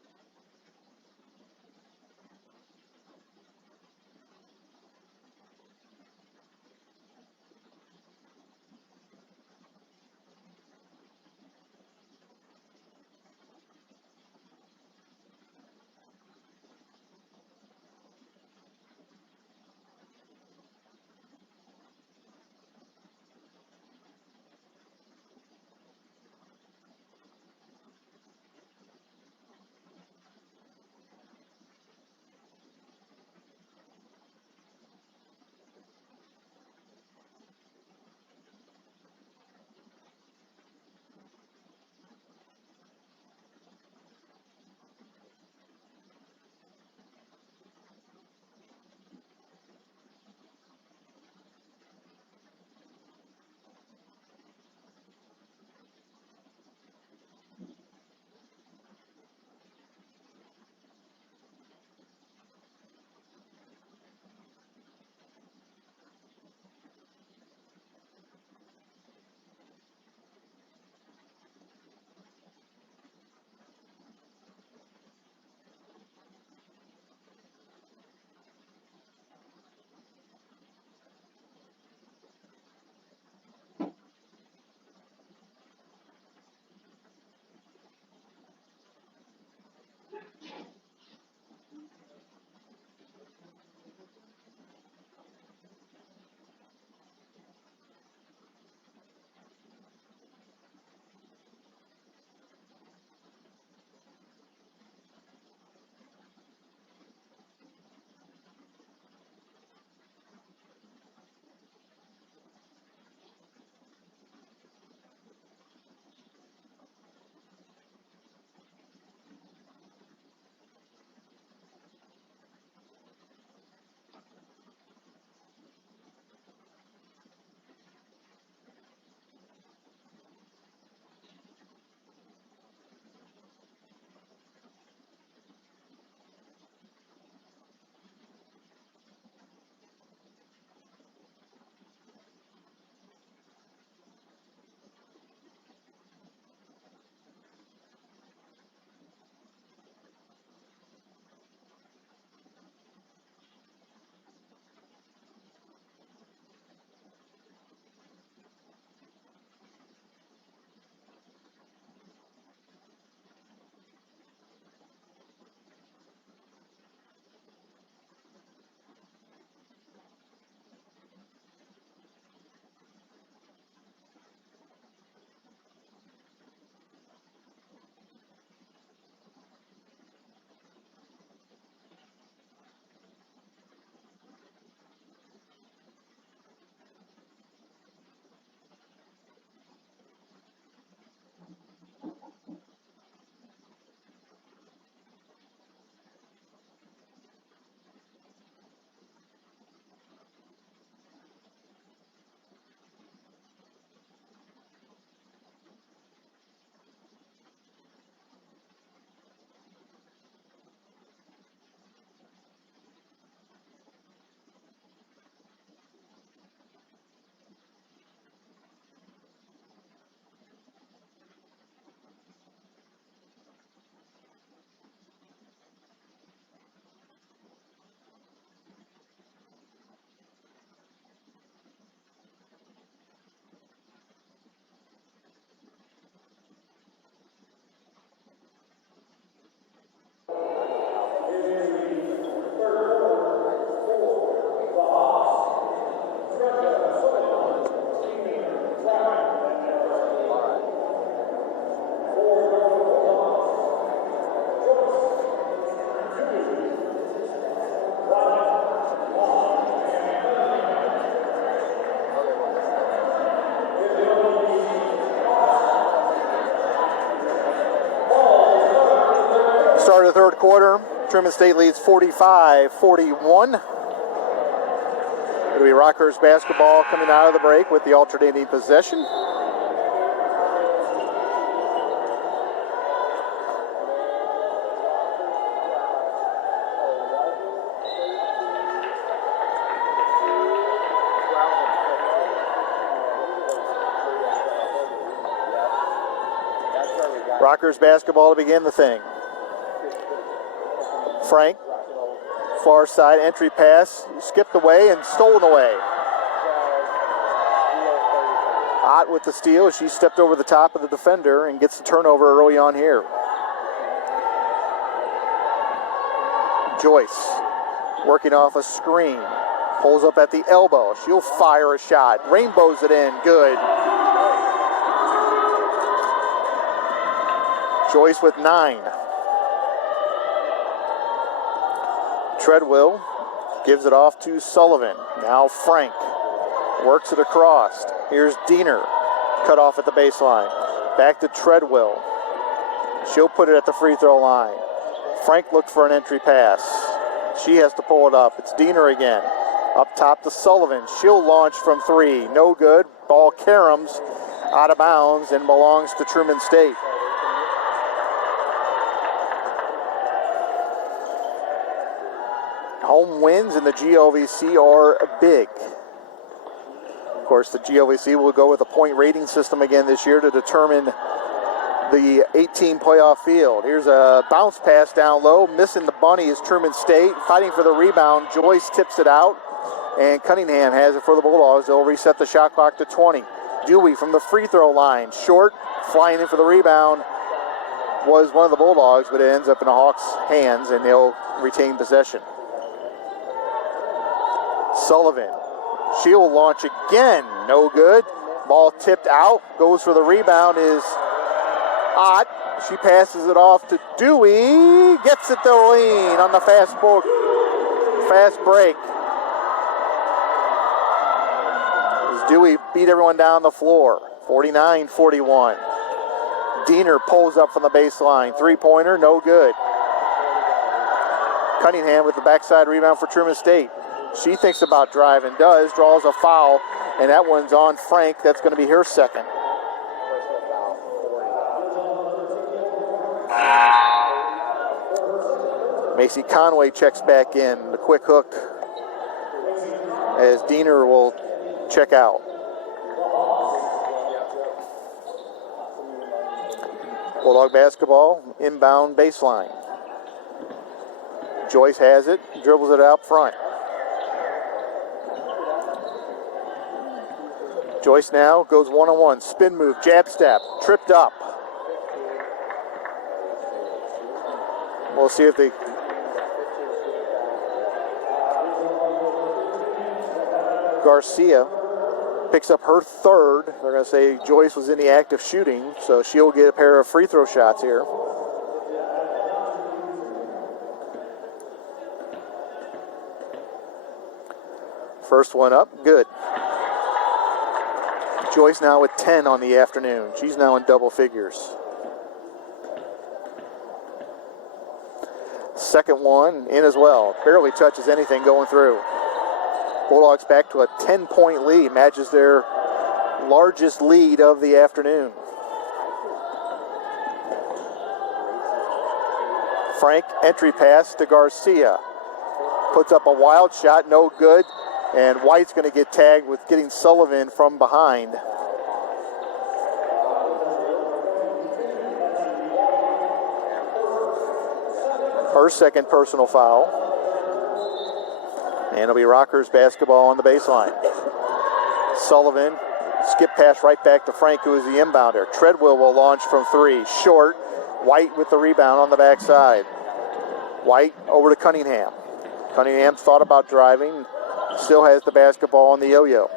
third quarter. Truman State leads 45-41. It'll be ROCKHURST basketball coming out of the break with the alternating possession. ROCKHURST basketball to begin the thing. Frank, far side entry pass, skipped away and stolen away. Ott with the steal. She stepped over the top of the defender and gets the turnover early on here. Joyce working off a screen. Pulls up at the elbow. She'll fire a shot. Rainbows it in. Good. Joyce with 9. Treadwell gives it off to Sullivan. Now Frank works it across. Here's Diener, cut off at the baseline. Back to Treadwell. She'll put it at the free throw line. Frank looked for an entry pass. She has to pull it up. It's Diener again. Up top to Sullivan. She'll launch from 3. No good. Ball caroms out of bounds and belongs to Truman State. Home wins in the GLVC are big. Of course, the GLVC will go with a point rating system again this year to determine the 18 playoff field. Here's a bounce pass down low. Missing the bunny is Truman State. Fighting for the rebound. Joyce tips it out, and Cunningham has it for the Bulldogs. They'll reset the shot clock to 20. Dewey from the free throw line. Short, flying in for the rebound was one of the Bulldogs, but it ends up in the Hawks' hands, and they'll retain possession. Sullivan, she'll launch again, no good. Ball tipped out, goes for the rebound is Ott. She passes it off to Dewey, gets it to Lean on the fast break. As Dewey beat everyone down the floor, 49-41. Diener pulls up from the baseline, three-pointer, no good. Cunningham with the backside rebound for Truman State. She thinks about driving, draws a foul, and that one's on Frank. That's going to be her second. Macy Conway checks back in, the quick hook, as Diener will check out. Bulldog basketball, inbound baseline. Joyce has it, dribbles it out front. Joyce now goes one-on-one, spin move, jab step, tripped up. We'll see if they... Garcia picks up her third. They're going to say Joyce was in the act of shooting, so she'll get a pair of free throw shots here. First one up, good. Joyce now with 10 on the afternoon. She's now in double figures. Second one in as well. Barely touches anything going through. Bulldogs back to a 10-point lead. Matches their largest lead of the afternoon. Frank, entry pass to Garcia. Puts up a wild shot, no good. And White's going to get tagged with getting Sullivan from behind. Her second personal foul. And it'll be ROCKHURST basketball on the baseline. Sullivan, skip pass right back to Frank, who is the inbounder. Treadwell will launch from 3. Short. White with the rebound on the backside. White over to Cunningham. Cunningham thought about driving. Still has the basketball on the yo-yo.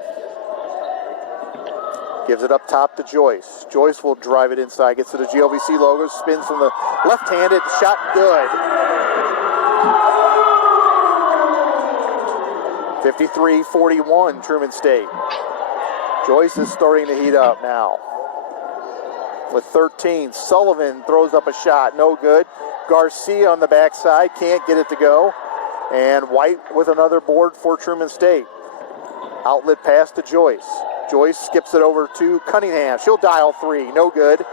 Gives it up top to Joyce. Joyce will drive it inside. Gets to the GLVC logo. Spins from the left-handed. Shot good. 53-41, Truman State. Joyce is starting to heat up now. With 13, Sullivan throws up a shot. No good. Garcia on the backside, can't get it to go. And White with another board for Truman State. Outlet pass to Joyce. Joyce skips it over to Cunningham. She'll dial three, no good.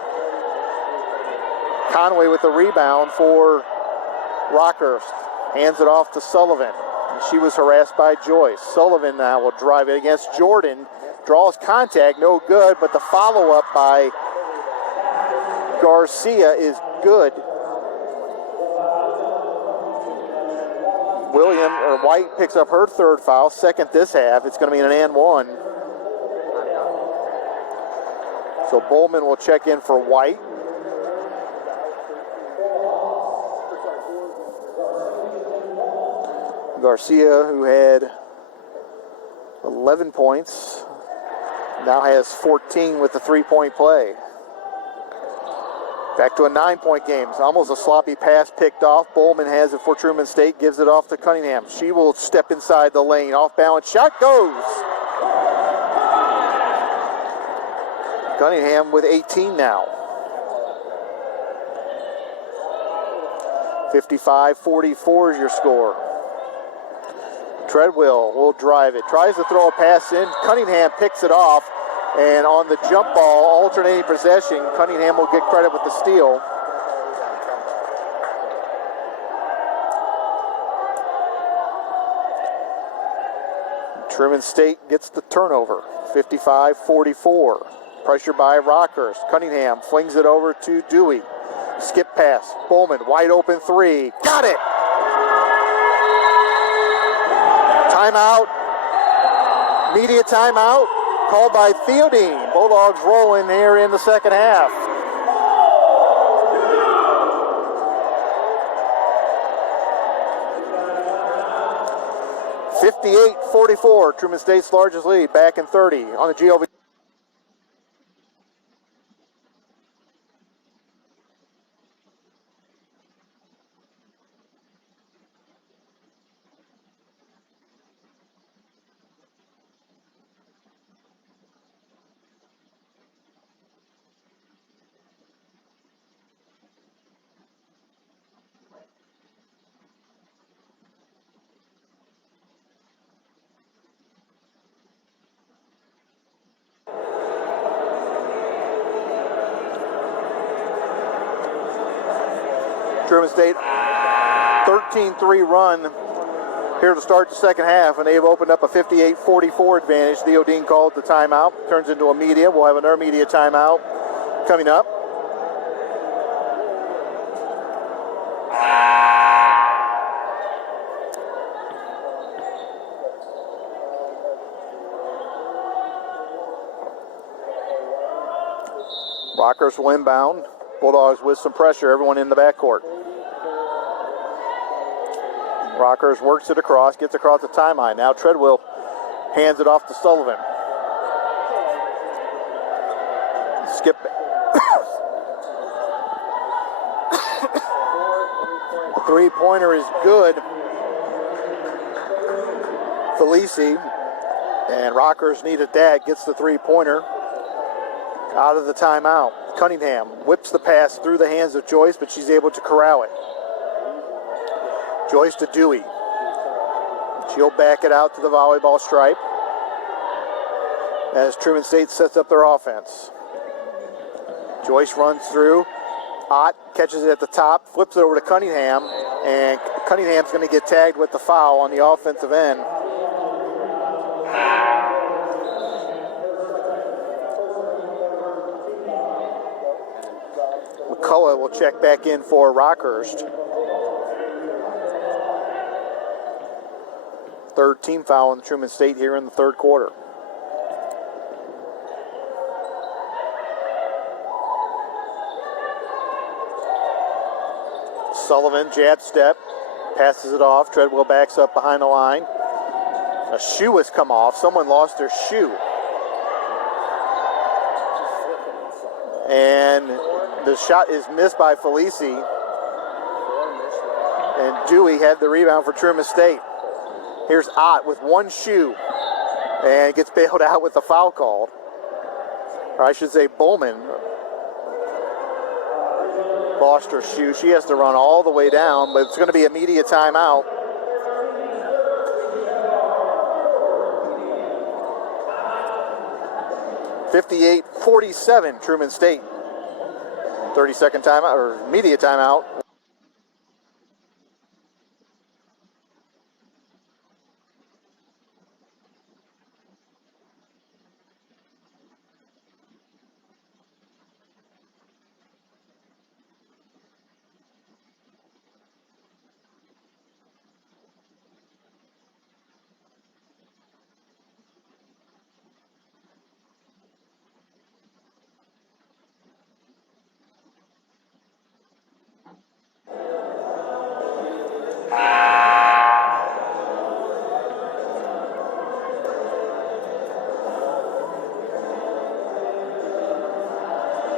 Conway with the rebound for Rockhurst. Hands it off to Sullivan. She was harassed by Joyce. Sullivan now will drive it against Jordan. Draws contact, no good, but the follow-up by Garcia is good. White picks up her third foul, second this half. It's going to be an and one. So Bowman will check in for White. Garcia, who had 11 points, now has 14 with the three-point play. Back to a 9-point game. It's almost a sloppy pass picked off. Bowman has it for Truman State, gives it off to Cunningham. She will step inside the lane. Off balance, shot goes. Cunningham with 18 now. 55-44 is your score. Treadwell will drive it. Tries to throw a pass in. Cunningham picks it off. And on the jump ball, alternating possession, Cunningham will get credit with the steal. Truman State gets the turnover. 55-44. Pressure by Rockhurst. Cunningham flings it over to Dewey. Skip pass. Bowman, wide open three. Got it! Timeout. Media timeout called by Theodine. Bulldogs rolling here in the second half. (58-44). Truman State's largest lead, back in 30 on the GLV. Truman State 13-3 run here to start the second half, and they've opened up a 58-44 advantage. Theodine called the timeout. Turns into a media. We'll have another media timeout coming up. Rockhurst will inbound. Bulldogs with some pressure, everyone in the backcourt. Rockhurst works it across, gets across the timeline. Now Treadwell hands it off to Sullivan. Skip. Three-pointer is good. Felici, and Rockhurst needed that, gets the three-pointer out of the timeout. Cunningham whips the pass through the hands of Joyce, but she's able to corral it. Joyce to Dewey. She'll back it out to the volleyball stripe as Truman State sets up their offense. Joyce runs through. Ott catches it at the top, flips it over to Cunningham, and Cunningham's going to get tagged with the foul on the offensive end. McCullough will check back in for Rockhurst. Third team foul on Truman State here in the third quarter. Sullivan, jab step, passes it off. Treadwell backs up behind the line. A shoe has come off. Someone lost their shoe. And the shot is missed by Felici. And Dewey had the rebound for Truman State. Here's Ott with one shoe. And gets bailed out with the foul called. Or I should say Bowman. lost her shoe. She has to run all the way down, but it's going to be a media timeout. (58-47) Truman State. 30-second timeout, or media timeout.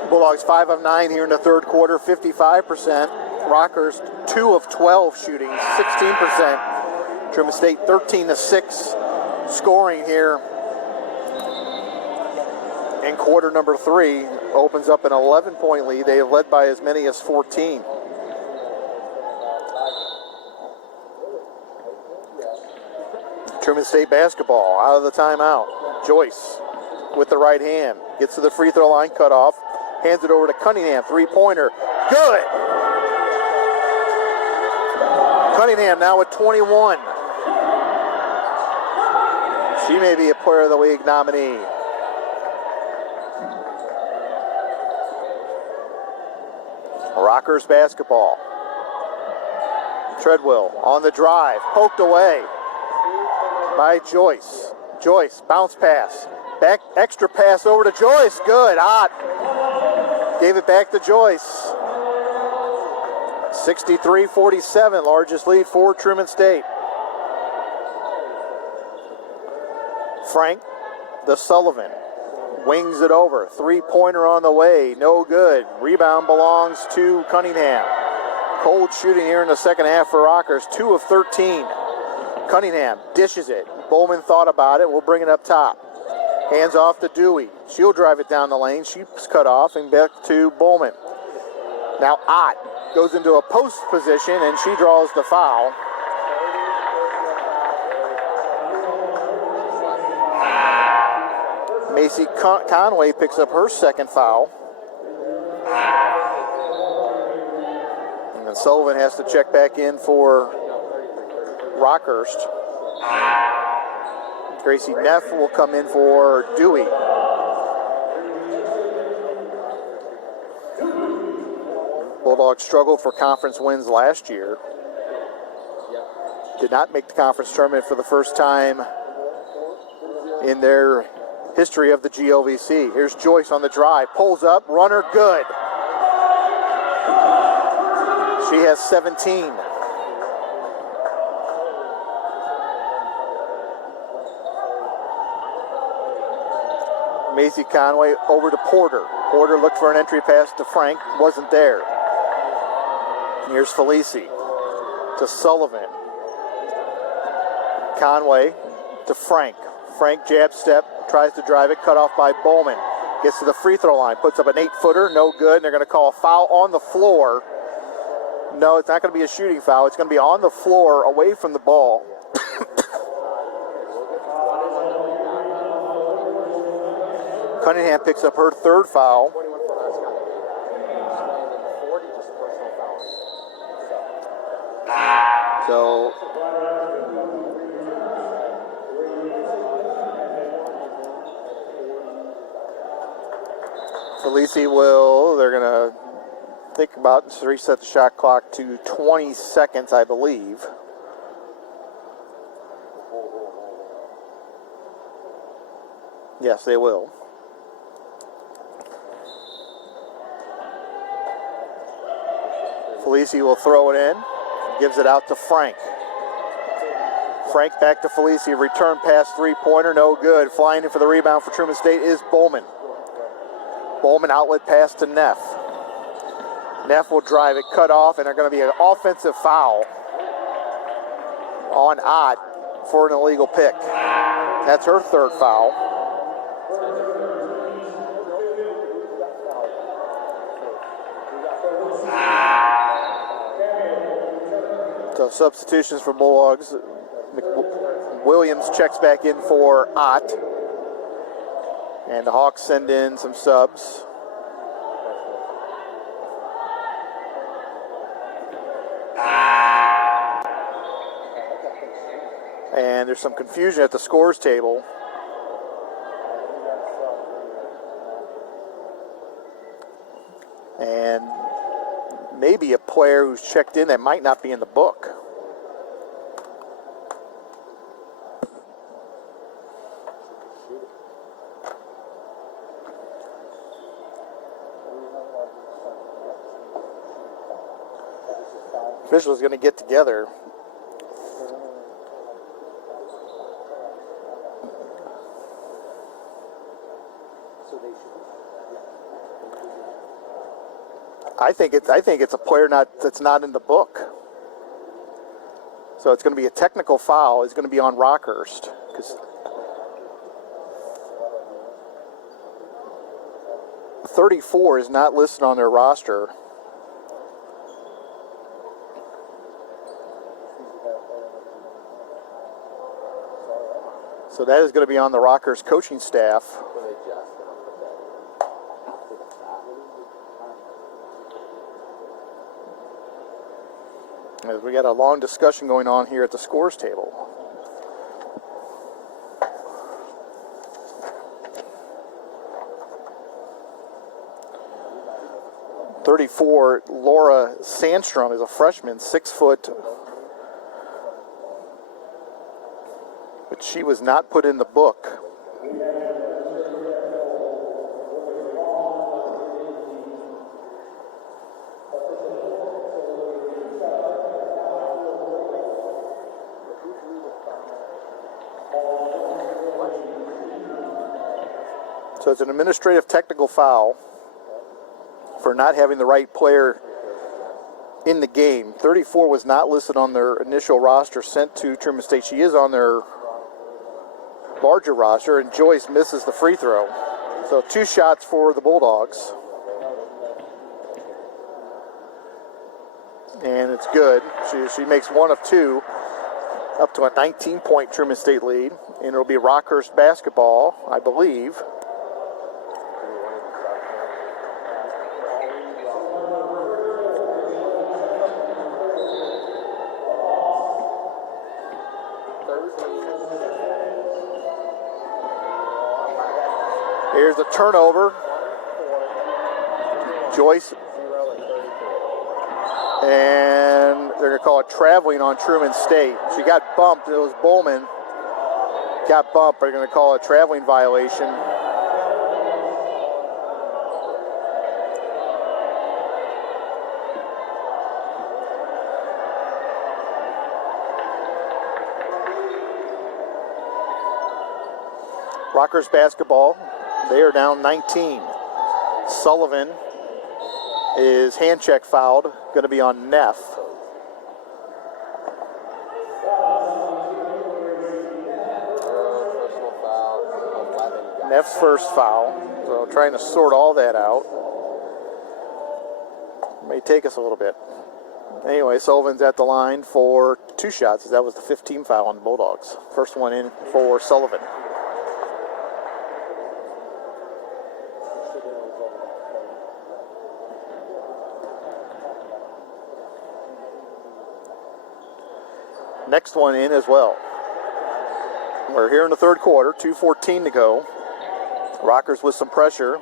Bulldogs 5 of 9 here in the third quarter, 55%. Rockhurst 2 of 12 shooting, 16%. Truman State 13-6 scoring here in quarter number 3. Opens up an 11-point lead. They have led by as many as 14. Truman State basketball out of the timeout. Joyce with the right hand. Gets to the free throw line, cut off. Hands it over to Cunningham, three-pointer. Good! Cunningham now with 21. She may be a Player of the Week nominee. Rockhurst basketball. Treadwell on the drive, poked away by Joyce. Joyce, bounce pass. Back, extra pass over to Joyce. Good, Ott. Gave it back to Joyce. 63-47, largest lead for Truman State. Frank, the Sullivan, wings it over. Three-pointer on the way, no good. Rebound belongs to Cunningham. Cold shooting here in the second half for Rockhurst, 2 of 13. Cunningham dishes it. Bowman thought about it. We'll bring it up top. Hands off to Dewey. She'll drive it down the lane. She's cut off and back to Bowman. Now Ott goes into a post position and she draws the foul. Macy Conway picks up her second foul. And then Sullivan has to check back in for Rockhurst. Gracie Neff will come in for Dewey. Bulldogs struggled for conference wins last year. Did not make the conference tournament for the first time in their history of the GLVC. Here's Joyce on the drive. Pulls up, runner good. She has 17. Macy Conway over to Porter. Porter looked for an entry pass to Frank, wasn't there. Here's Felici to Sullivan. Conway to Frank. Frank jab step, tries to drive it, cut off by Bowman. Gets to the free throw line, puts up an 8-footer, no good, and they're going to call a foul on the floor. No, it's not going to be a shooting foul. It's going to be on the floor, away from the ball. Cunningham picks up her third foul. So Felici they're going to think about to reset the shot clock to 20 seconds, I believe. Yes, they will. Felici will throw it in. Gives it out to Frank. Frank back to Felici. Return pass, three-pointer, no good. Flying in for the rebound for Truman State is Bowman. Bowman outlet pass to Neff. Neff will drive it, cut off, and they're going to be an offensive foul on Ott for an illegal pick. That's her third foul. So substitutions for Bulldogs. Williams checks back in for Ott. And the Hawks send in some subs. And there's some confusion at the scores table. And maybe a player who's checked in that might not be in the book. Officials going to get together. I think it's a player that's not in the book. So it's going to be a technical foul. It's going to be on ROCKHURST. 34 is not listed on their roster. So that is going to be on the ROCKHURST coaching staff. As we got a long discussion going on here at the scores table. .34, Laura Sandstrom is a freshman, 6 foot. But she was not put in the book. So it's an administrative technical foul for not having the right player in the game. 34 was not listed on their initial roster sent to Truman State. She is on their larger roster, and Joyce misses the free throw. So 2 shots for the Bulldogs. And it's good. She makes 1 of 2, up to a 19-point Truman State lead. And it'll be ROCKHURST basketball, I believe. Here's the turnover. Joyce. And they're going to call it traveling on Truman State. She got bumped. It was Bowman. Got bumped. They're going to call it a traveling violation. ROCKHURST basketball. They are down 19. Sullivan is hand check fouled. Going to be on Neff. Neff's first foul. So trying to sort all that out. May take us a little bit. Anyway, Sullivan's at the line for 2 shots. That was the 15th foul on the Bulldogs. First one in for Sullivan. Next one in as well. We're here in the third quarter, 2:14 to go. ROCKHURST with some pressure.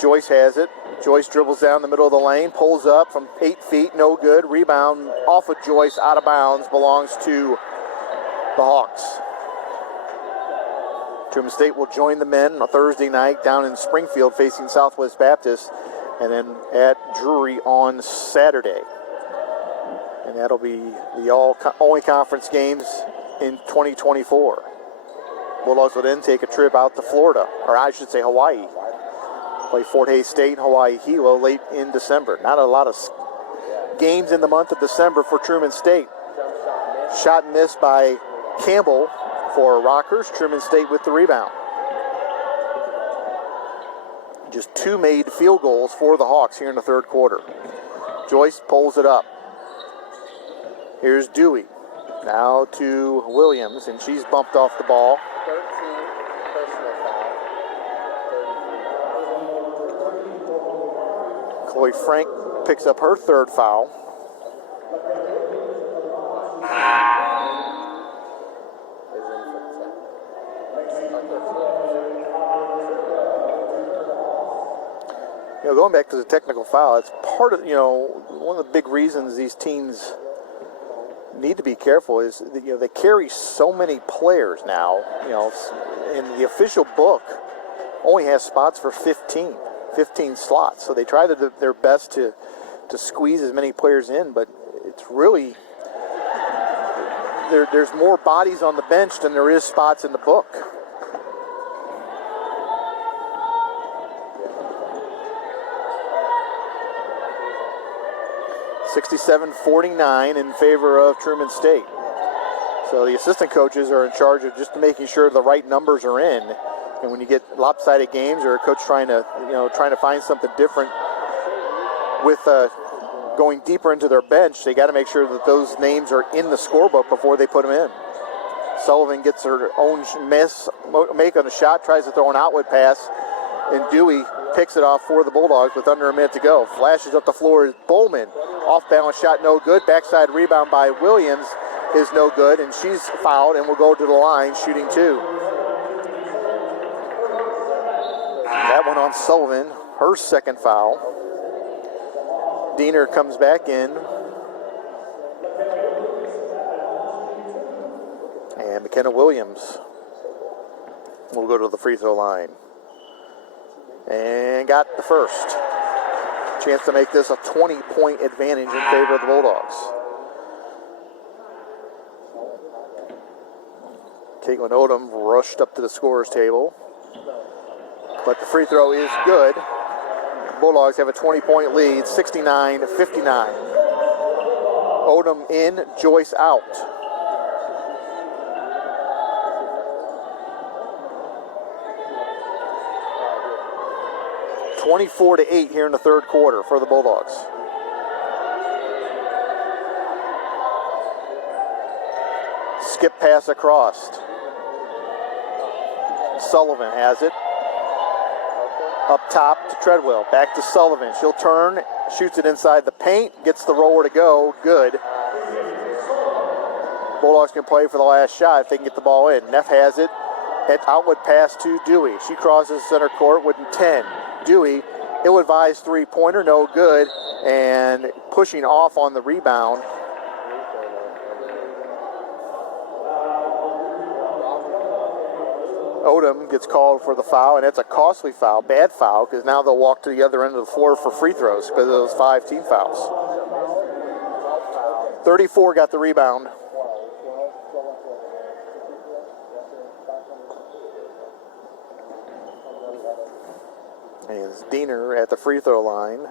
Joyce has it. Joyce dribbles down the middle of the lane, pulls up from 8 feet, no good. Rebound off of Joyce, out of bounds, belongs to the Hawks. Truman State will join the men on a Thursday night down in Springfield facing Southwest Baptist, and then at Drury on Saturday. And that'll be the only conference games in 2024. Bulldogs will then take a trip out to Florida, or I should say Hawaii. Play Fort Hays State and Hawaii Hilo late in December. Not a lot of games in the month of December for Truman State. Shot and miss by Campbell for ROCKHURST. Truman State with the rebound. Just 2 made field goals for the Hawks here in the third quarter. Joyce pulls it up. Here's Dewey. Now to Williams, and she's bumped off the ball. 13, personal foul. 33. Chloe Frank picks up her third foul. Is in for 10. Going back to the technical foul, it's part of, one of the big reasons these teams need to be careful is that, they carry so many players now. And the official book only has spots for 15 slots. So they try their best to squeeze as many players in, but it's really, there's more bodies on the bench than there is spots in the book. $67-49 in favor of Truman State. So the assistant coaches are in charge of just making sure the right numbers are in. And when you get lopsided games or a coach trying to find something different with going deeper into their bench, they got to make sure that those names are in the scorebook before they put them in. Sullivan gets her own make on a shot, tries to throw an outlet pass, and Dewey picks it off for the Bulldogs with under a minute to go. Flashes up the floor is Bowman. Off-balance shot, no good. Backside rebound by Williams is no good, and she's fouled and will go to the line shooting two. That one on Sullivan, her second foul. Diener comes back in. And McKenna Williams will go to the free throw line. And got the first. Chance to make this a 20-point advantage in favor of the Bulldogs. Caitlin Odom rushed up to the scorer's table. But the free throw is good. Bulldogs have a 20-point lead, 69-59. Odom in, Joyce out. (24-8) here in the third quarter for the Bulldogs. Skip pass across. Sullivan has it. Up top to Treadwell. Back to Sullivan. She'll turn, shoots it inside the paint, gets the roller to go. Good. Bulldogs can play for the last shot if they can get the ball in. Neff has it. Outlet pass to Dewey. She crosses center court with 10. Dewey, ill-advised three-pointer, no good, and pushing off on the rebound. Odom gets called for the foul, and it's a costly foul, bad foul, because now they'll walk to the other end of the floor for free throws because of those 5 team fouls. 34 got the rebound. And it's Diener at the free throw line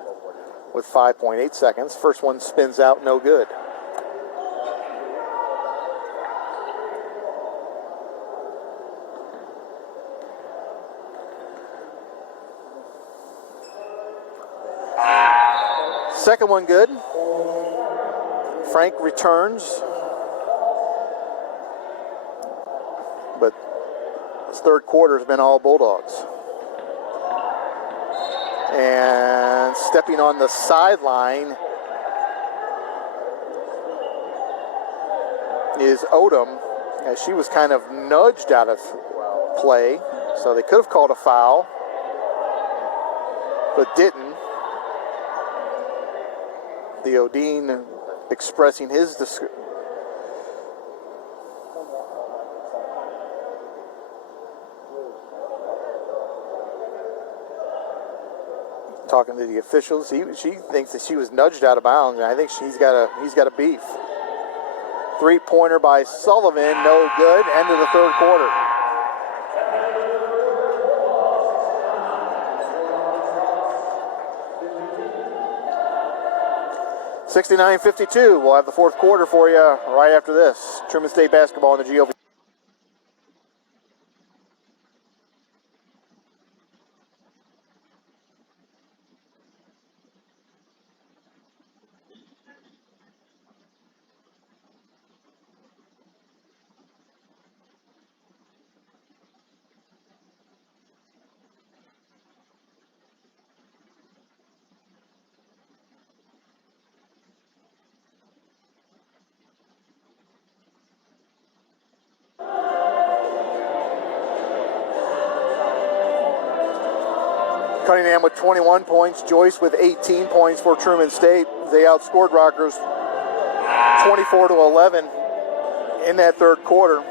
with 5.8 seconds. First one spins out, no good. Second one good. Frank returns. But this third quarter has been all Bulldogs. And stepping on the sideline is Odom, as she was kind of nudged out of play. So they could have called a foul, but didn't. Theodine expressing his talking to the officials. She thinks that she was nudged out of bounds, and I think he's got a beef. Three-pointer by Sullivan, no good. End of the third quarter. (69-52). We'll have the fourth quarter for you right after this. Truman State basketball in the GOV. Cunningham with 21 points, Joyce with 18 points for Truman State. They outscored Rockers 24-11 in that third quarter.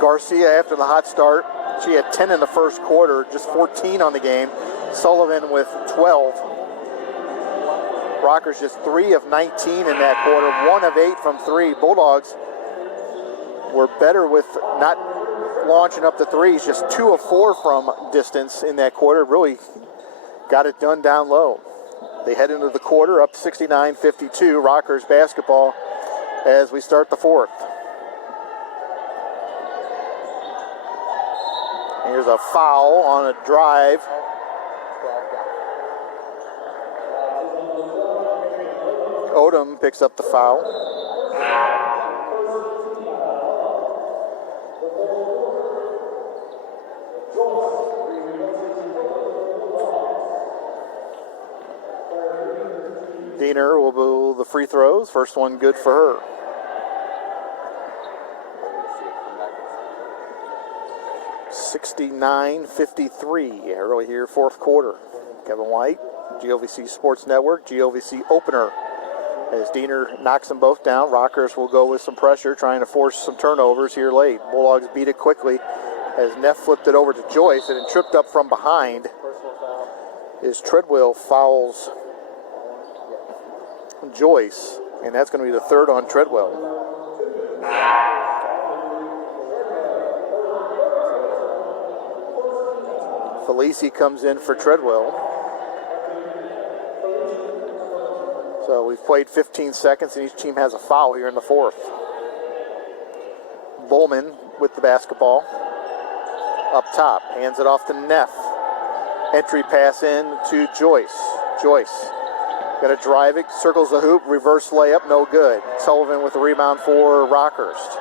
Garcia, after the hot start, she had 10 in the first quarter, just 14 on the game. Sullivan with 12. Rockers just 3 of 19 in that quarter, 1 of 8 from 3. Bulldogs were better with not launching up the threes, just 2 of 4 from distance in that quarter. Really got it done down low. They head into the quarter up 69-52. Rockers basketball as we start the fourth. Here's a foul on a drive. Odom picks up the foul. Diener will do the free throws. First one good for her. (69-53) early here, fourth quarter. Kevin White, GLVC Sports Network, GLVC opener. As Diener knocks them both down, Rockers will go with some pressure, trying to force some turnovers here late. Bulldogs beat it quickly as Neff flipped it over to Joyce, and it tripped up from behind is Treadwell fouls Joyce, and that's going to be the third on Treadwell. Felici comes in for Treadwell. So we've played 15 seconds, and each team has a foul here in the fourth. Bowman with the basketball. Up top, hands it off to Neff. Entry pass in to Joyce. Joyce got to drive it, circles the hoop, reverse layup, no good. Sullivan with the rebound for Rockhurst.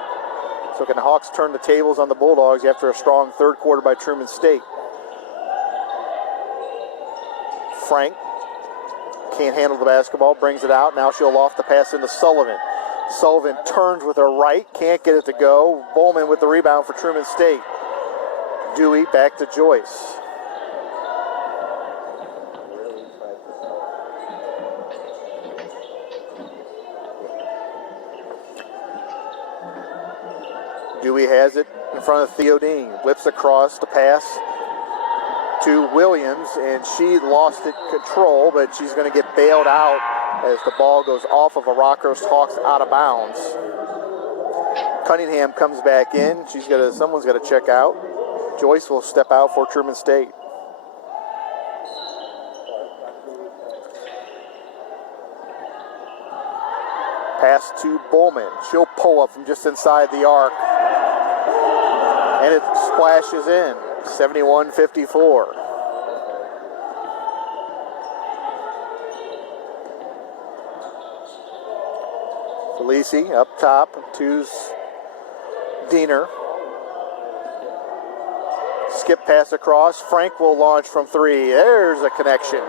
So can the Hawks turn the tables on the Bulldogs after a strong third quarter by Truman State? Frank can't handle the basketball, brings it out. Now she'll loft the pass into Sullivan. Sullivan turns with her right, can't get it to go. Bowman with the rebound for Truman State. Dewey back to Joyce. Dewey has it in front of Theodine. Whips across the pass to Williams, and she lost it control, but she's going to get bailed out as the ball goes off of a Rockhurst Hawks out of bounds. Cunningham comes back in. Someone's got to check out. Joyce will step out for Truman State. Pass to Bowman. She'll pull up from just inside the arc, and it splashes in. 71-54. Felici up top to Diener. Skip pass across. Frank will launch from three. There's a connection.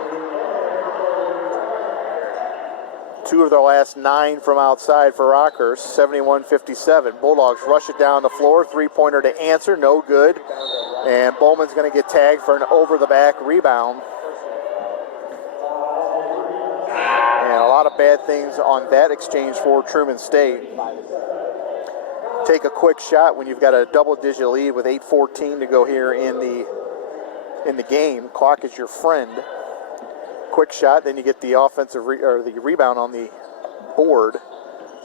2 of their last 9 from outside for Rockhurst. 71-57. Bulldogs rush it down the floor. Three-pointer to answer. No good. And Bowman's going to get tagged for an over-the-back rebound. And a lot of bad things on that exchange for Truman State. Take a quick shot when you've got a double-digit lead with 8:14 to go here in the game. Clock is your friend. Quick shot, then you get the offensive the rebound on the board.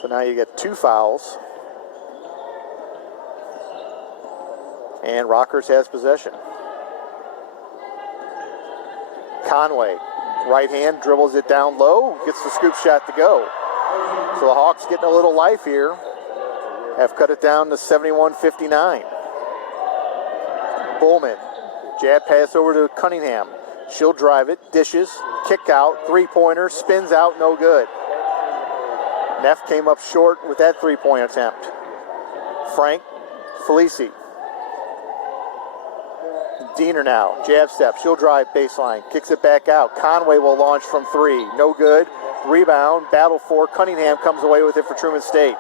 So now you get 2 fouls. And Rockhurst has possession. Conway, right hand, dribbles it down low, gets the scoop shot to go. So the Hawks getting a little life here. Have cut it down to 71-59. Bowman, jab pass over to Cunningham. She'll drive it, dishes, kick out, three-pointer, spins out, no good. Neff came up short with that three-point attempt. Frank, Felici. Diener now, jab step, she'll drive baseline, kicks it back out. Conway will launch from 3, no good. Rebound, battle for Cunningham, comes away with it for Truman State.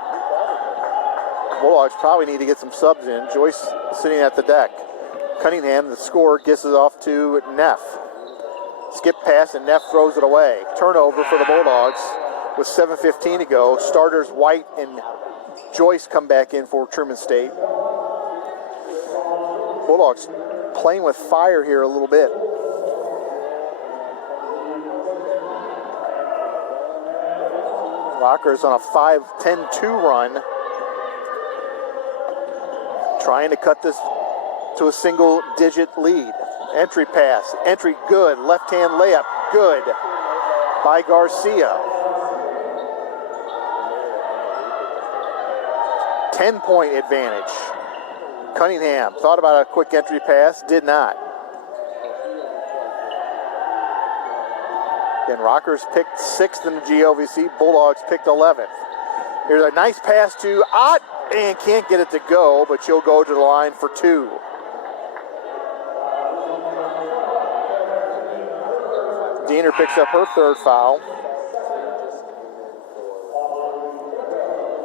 Bulldogs probably need to get some subs in. Joyce sitting at the deck. Cunningham, the scorer, gets it off to Neff. Skip pass, and Neff throws it away. Turnover for the Bulldogs with 7:15 to go. Starters White and Joyce come back in for Truman State. Bulldogs playing with fire here a little bit. Rockers on a 5-10-2 run. Trying to cut this to a single-digit lead. Entry pass. Entry good. Left-hand layup. Good by Garcia. 10-point advantage. Cunningham thought about a quick entry pass. Did not. And Rockers picked 6th in the GLVC. Bulldogs picked 11th. Here's a nice pass to Ott, and can't get it to go, but she'll go to the line for 2. Diener picks up her 3rd foul.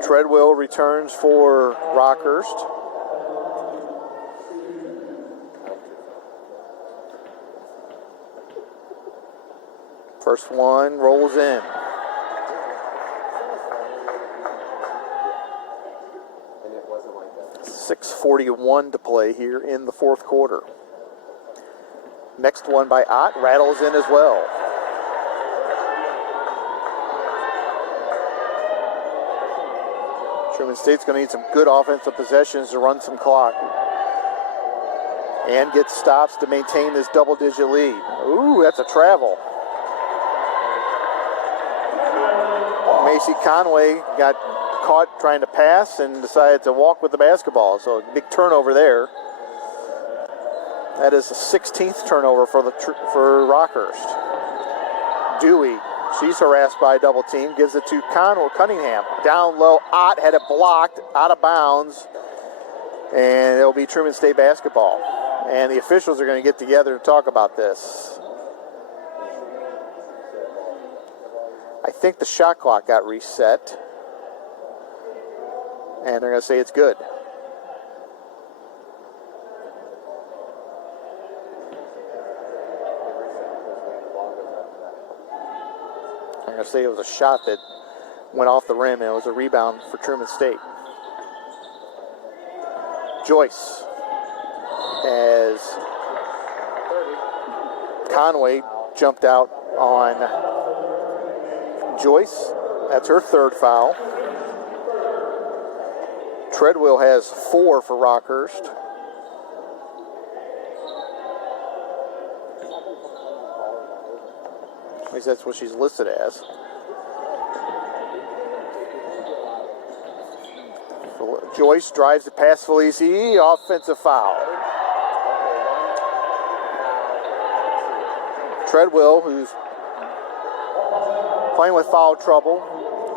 Treadwell returns for Rockhurst. First one rolls in. 6:41 to play here in the 4th quarter. Next one by Ott rattles in as well. Truman State's going to need some good offensive possessions to run some clock and get stops to maintain this double-digit lead. Ooh, that's a travel. Macy Conway got caught trying to pass and decided to walk with the basketball, so big turnover there. That is the 16th turnover for Rockhurst. Dewey, she's harassed by a double team, gives it to Cunningham. Down low, Ott had it blocked, out of bounds, and it'll be Truman State basketball. And the officials are going to get together to talk about this. I think the shot clock got reset, and they're going to say it's good. I'm going to say it was a shot that went off the rim, and it was a rebound for Truman State. Joyce, as Conway jumped out on Joyce. That's her 3rd foul. Treadwell has 4 for Rockhurst. At least that's what she's listed as. Joyce drives it past Felici. Offensive foul. Treadwell, who's playing with foul trouble,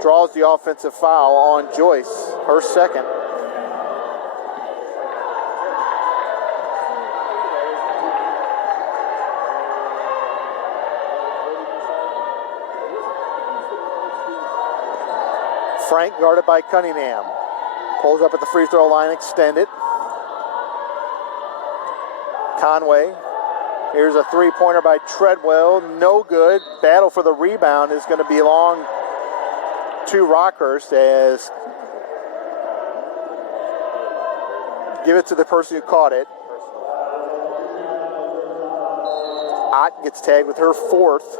draws the offensive foul on Joyce, her 2nd. Frank guarded by Cunningham. Pulls up at the free throw line, extended. Conway. Here's a 3-pointer by Treadwell. No good. Battle for the rebound is going to belong to Rockhurst, as give it to the person who caught it. Ott gets tagged with her 4th.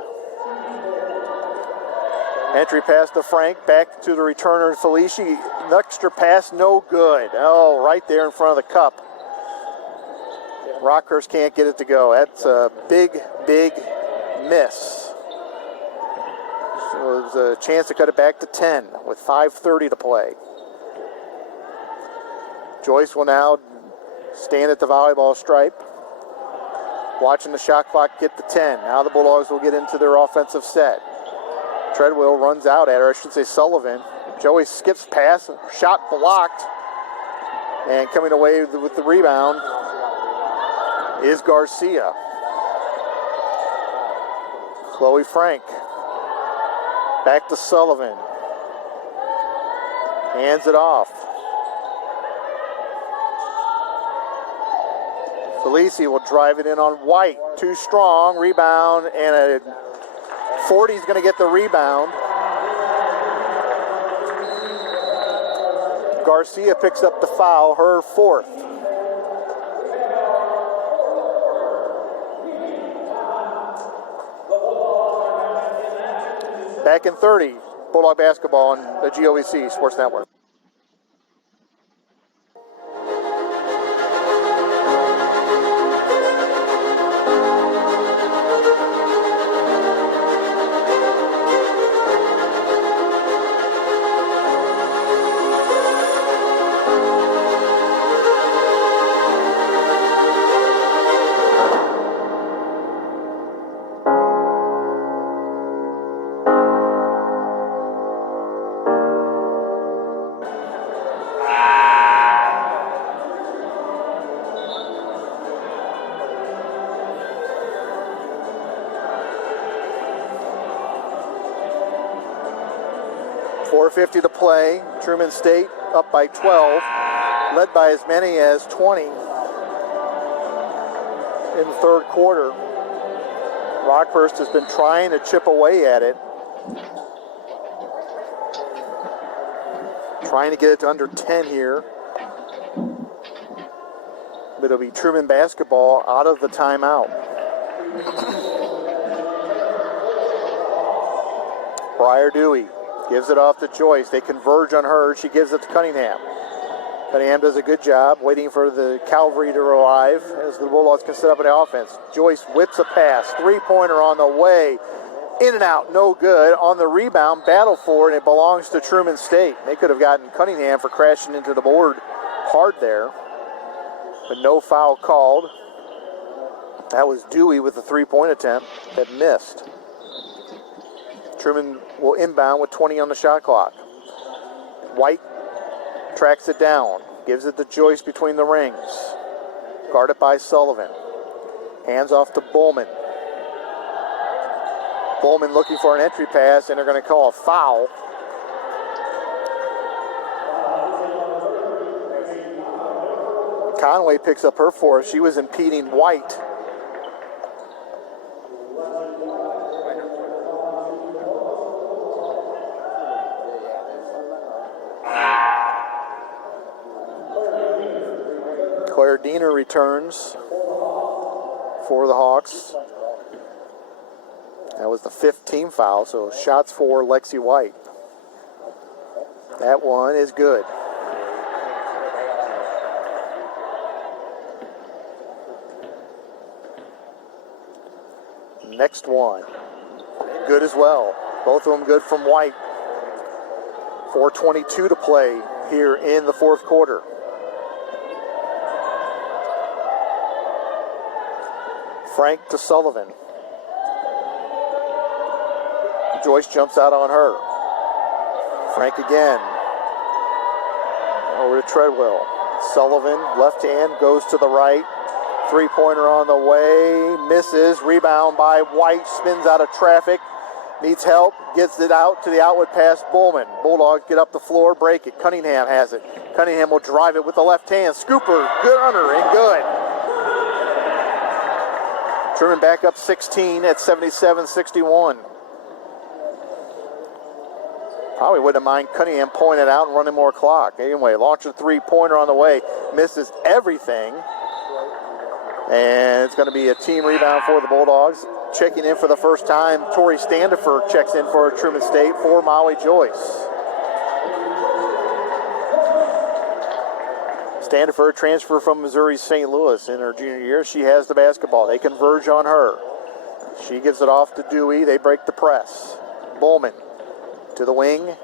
Entry pass to Frank. Back to the returner, Felici. Extra pass, no good. Oh, right there in front of the cup. Rockhurst can't get it to go. That's a big, big miss. So it was a chance to cut it back to 10 with 5:30 to play. Joyce will now stand at the volleyball stripe, watching the shot clock get to 10. Now the Bulldogs will get into their offensive set. Treadwell runs out at her, I should say Sullivan. Joey skips past, shot blocked, and coming away with the rebound is Garcia. Chloe Frank. Back to Sullivan. Hands it off. Felici will drive it in on White. Too strong. Rebound, and a 40 is going to get the rebound. Garcia picks up the foul, her fourth. Back in 30, Bulldog basketball on the GOVC Sports Network. .450 to play. Truman State up by 12, led by as many as 20 in the third quarter. Rockhurst has been trying to chip away at it, trying to get it to under 10 here. But it'll be Truman basketball out of the timeout. Briar Dewey gives it off to Joyce. They converge on her. She gives it to Cunningham. Cunningham does a good job waiting for the cavalry to arrive as the Bulldogs can set up an offense. Joyce whips a pass. Three-pointer on the way. In and out, no good. On the rebound, battle for it, and it belongs to Truman State. They could have gotten Cunningham for crashing into the board hard there, but no foul called. That was Dewey with the three-point attempt that missed. Truman will inbound with 20 on the shot clock. White tracks it down, gives it to Joyce between the rings. Guarded by Sullivan. Hands off to Bowman. Bowman looking for an entry pass, and they're going to call a foul. Conway picks up her fourth. She was impeding White. Claire Diener returns for the Hawks. That was the fifth team foul, so shots for Lexi White. That one is good. Next one, good as well. Both of them good from White. 4:22 to play here in the fourth quarter. Frank to Sullivan. Joyce jumps out on her. Frank again. Over to Treadwell. Sullivan, left hand, goes to the right. Three-pointer on the way. Misses. Rebound by White. Spins out of traffic. Needs help. Gets it out to the outlet pass. Bowman. Bulldogs get up the floor. Break it. Cunningham has it. Cunningham will drive it with the left hand. Scooper. Good runner and good. Truman back up 16 at 77-61. Probably wouldn't mind Cunningham pointing it out and running more clock. Anyway, launcher three-pointer on the way. Misses everything. And it's going to be a team rebound for the Bulldogs. Checking in for the first time, Tori Standifer checks in for Truman State for Molly Joyce. Standifer transfer from Missouri St. Louis in her junior year. She has the basketball. They converge on her. She gives it off to Dewey. They break the press. Bowman to the wing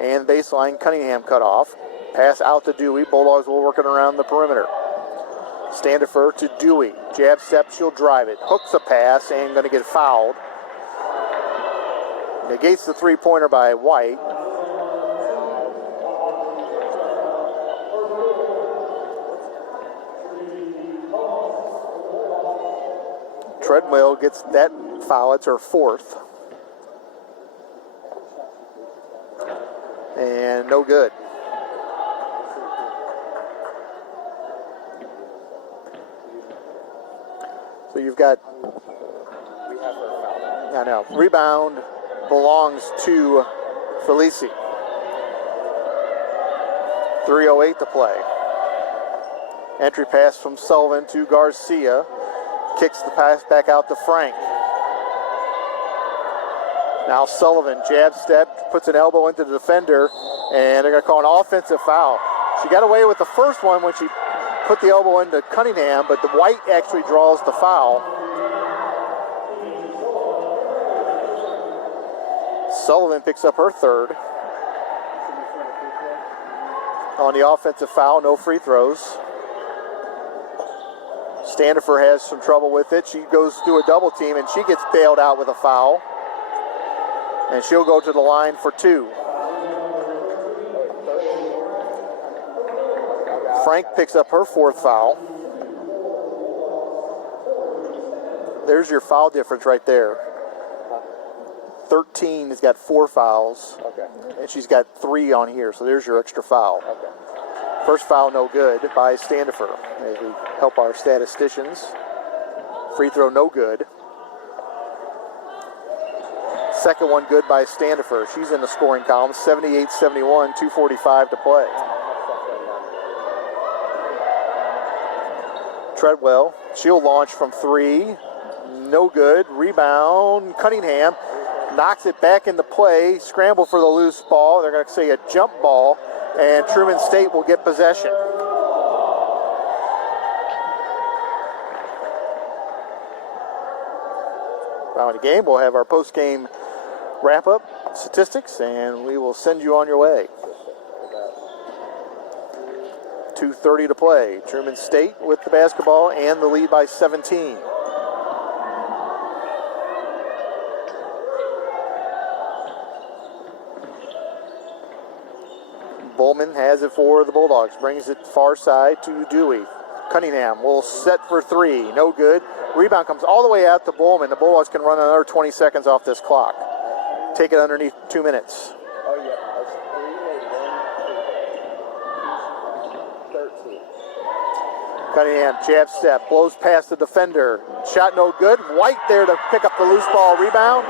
and baseline. Cunningham cut off. Pass out to Dewey. Bulldogs will work it around the perimeter. Standifer to Dewey. Jab step, she'll drive it. Hooks a pass and going to get fouled. Negates the three-pointer by White. Treadwell gets that foul. It's her fourth. And no good. So you've got, We have her foul. I know, rebound belongs to Felici. 3:08 to play. Entry pass from Sullivan to Garcia. Kicks the pass back out to Frank. Now Sullivan, jab step, puts an elbow into the defender, and they're going to call an offensive foul. She got away with the first one when she put the elbow into Cunningham, but the White actually draws the foul. Sullivan picks up her third. On the offensive foul, no free throws. Standifer has some trouble with it. She goes through a double team, and she gets bailed out with a foul. And she'll go to the line for two. Frank picks up her fourth foul. There's your foul difference right there. 13 has got 4 fouls. Okay. And she's got 3 on here, so there's your extra foul. Okay. First foul no good by Standifer. As we help our statisticians. Free throw no good. Second one good by Standifer. She's in the scoring column. 78-71, 2:45 to play. Treadwell, she'll launch from 3. No good. Rebound. Cunningham knocks it back into play. Scramble for the loose ball. They're going to say a jump ball, and Truman State will get possession. Following the game, we'll have our post-game wrap-up statistics, and we will send you on your way. 2:30 to play. Truman State with the basketball and the lead by 17. Bowman has it for the Bulldogs. Brings it far side to Dewey. Cunningham will set for 3. No good. Rebound comes all the way out to Bowman. The Bulldogs can run another 20 seconds off this clock. Take it underneath 2 minutes. Oh, yeah. That's 3 made 1, 13. Cunningham, jab step, blows past the defender. Shot no good. White there to pick up the loose ball rebound.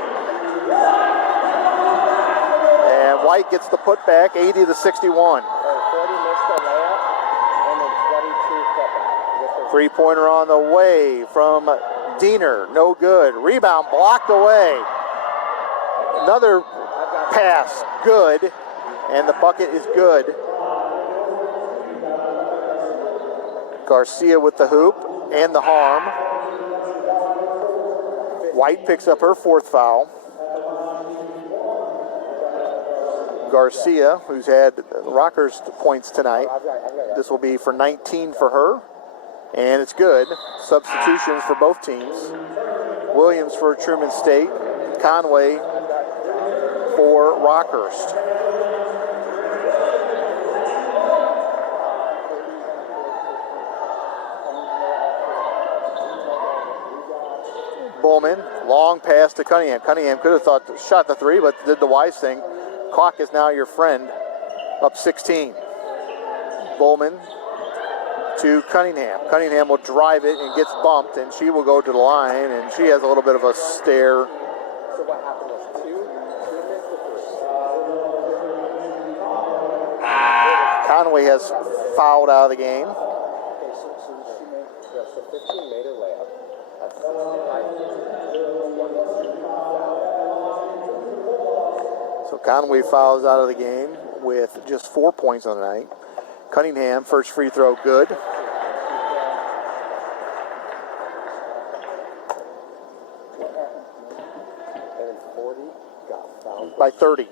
And White gets the putback, 80-61. 40 missed the layup, and then 22 putback. 3-pointer on the way from Diener. No good. Rebound blocked away. Another pass. Good. And the bucket is good. Garcia with the hoop and the harm. White picks up her 4th foul. Garcia, who's had ROCKHURST points tonight. This will be for 19 for her. And it's good. Substitutions for both teams. Williams for Truman State. Conway for ROCKHURST. Bowman, long pass to Cunningham. Cunningham could have shot the 3, but did the wise thing. Clock is now your friend, up 16. Bowman to Cunningham. Cunningham will drive it and gets bumped, and she will go to the line, and she has a little bit of a stare. So what happened was 2 missed the 3. Conway has fouled out of the game. Okay, she made, so 15 made her layup. That's 65. So Conway fouls out of the game with just 4 points on the night. Cunningham, first free throw, good. And then 40 got fouled. By 30.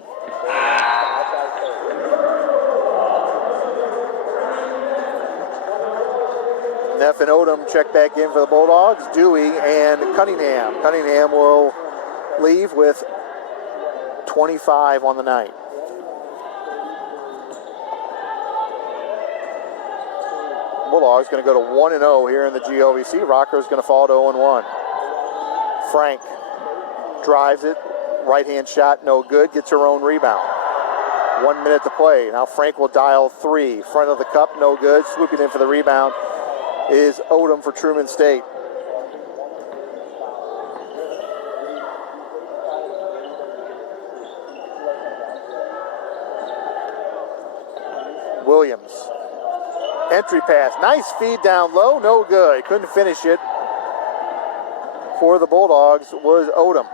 Neff and Odom check back in for the Bulldogs. Dewey and Cunningham. Cunningham will leave with 25 on the night. Bulldogs going to go to 1-0 here in the GLVC. ROCKHURST going to fall to 0-1. Frank drives it. Right-hand shot, no good. Gets her own rebound. 1 minute to play. Now Frank will dial 3. Front of the cup, no good. Swooping in for the rebound is Odom for Truman State. Williams. Entry pass. Nice feed down low. No good. Couldn't finish it. For the Bulldogs was Odom.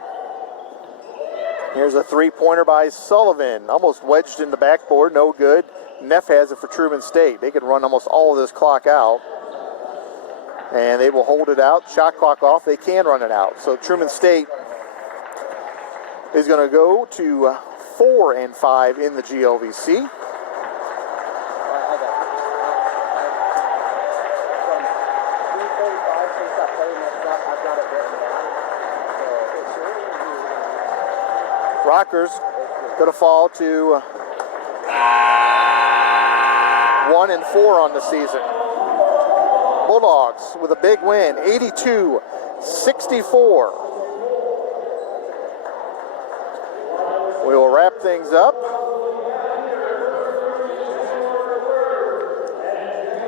Here's a three-pointer by Sullivan. Almost wedged in the backboard. No good. Neff has it for Truman State. They could run almost all of this clock out. And they will hold it out. Shot clock off. They can run it out. So Truman State is going to go to 4-5 in the GLVC. Rockers going to fall to 1-4 on the season. Bulldogs with a big win, 82-64. We will wrap things up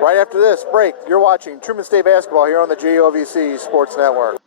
right after this break. You're watching Truman State basketball here on the GLVC Sports Network.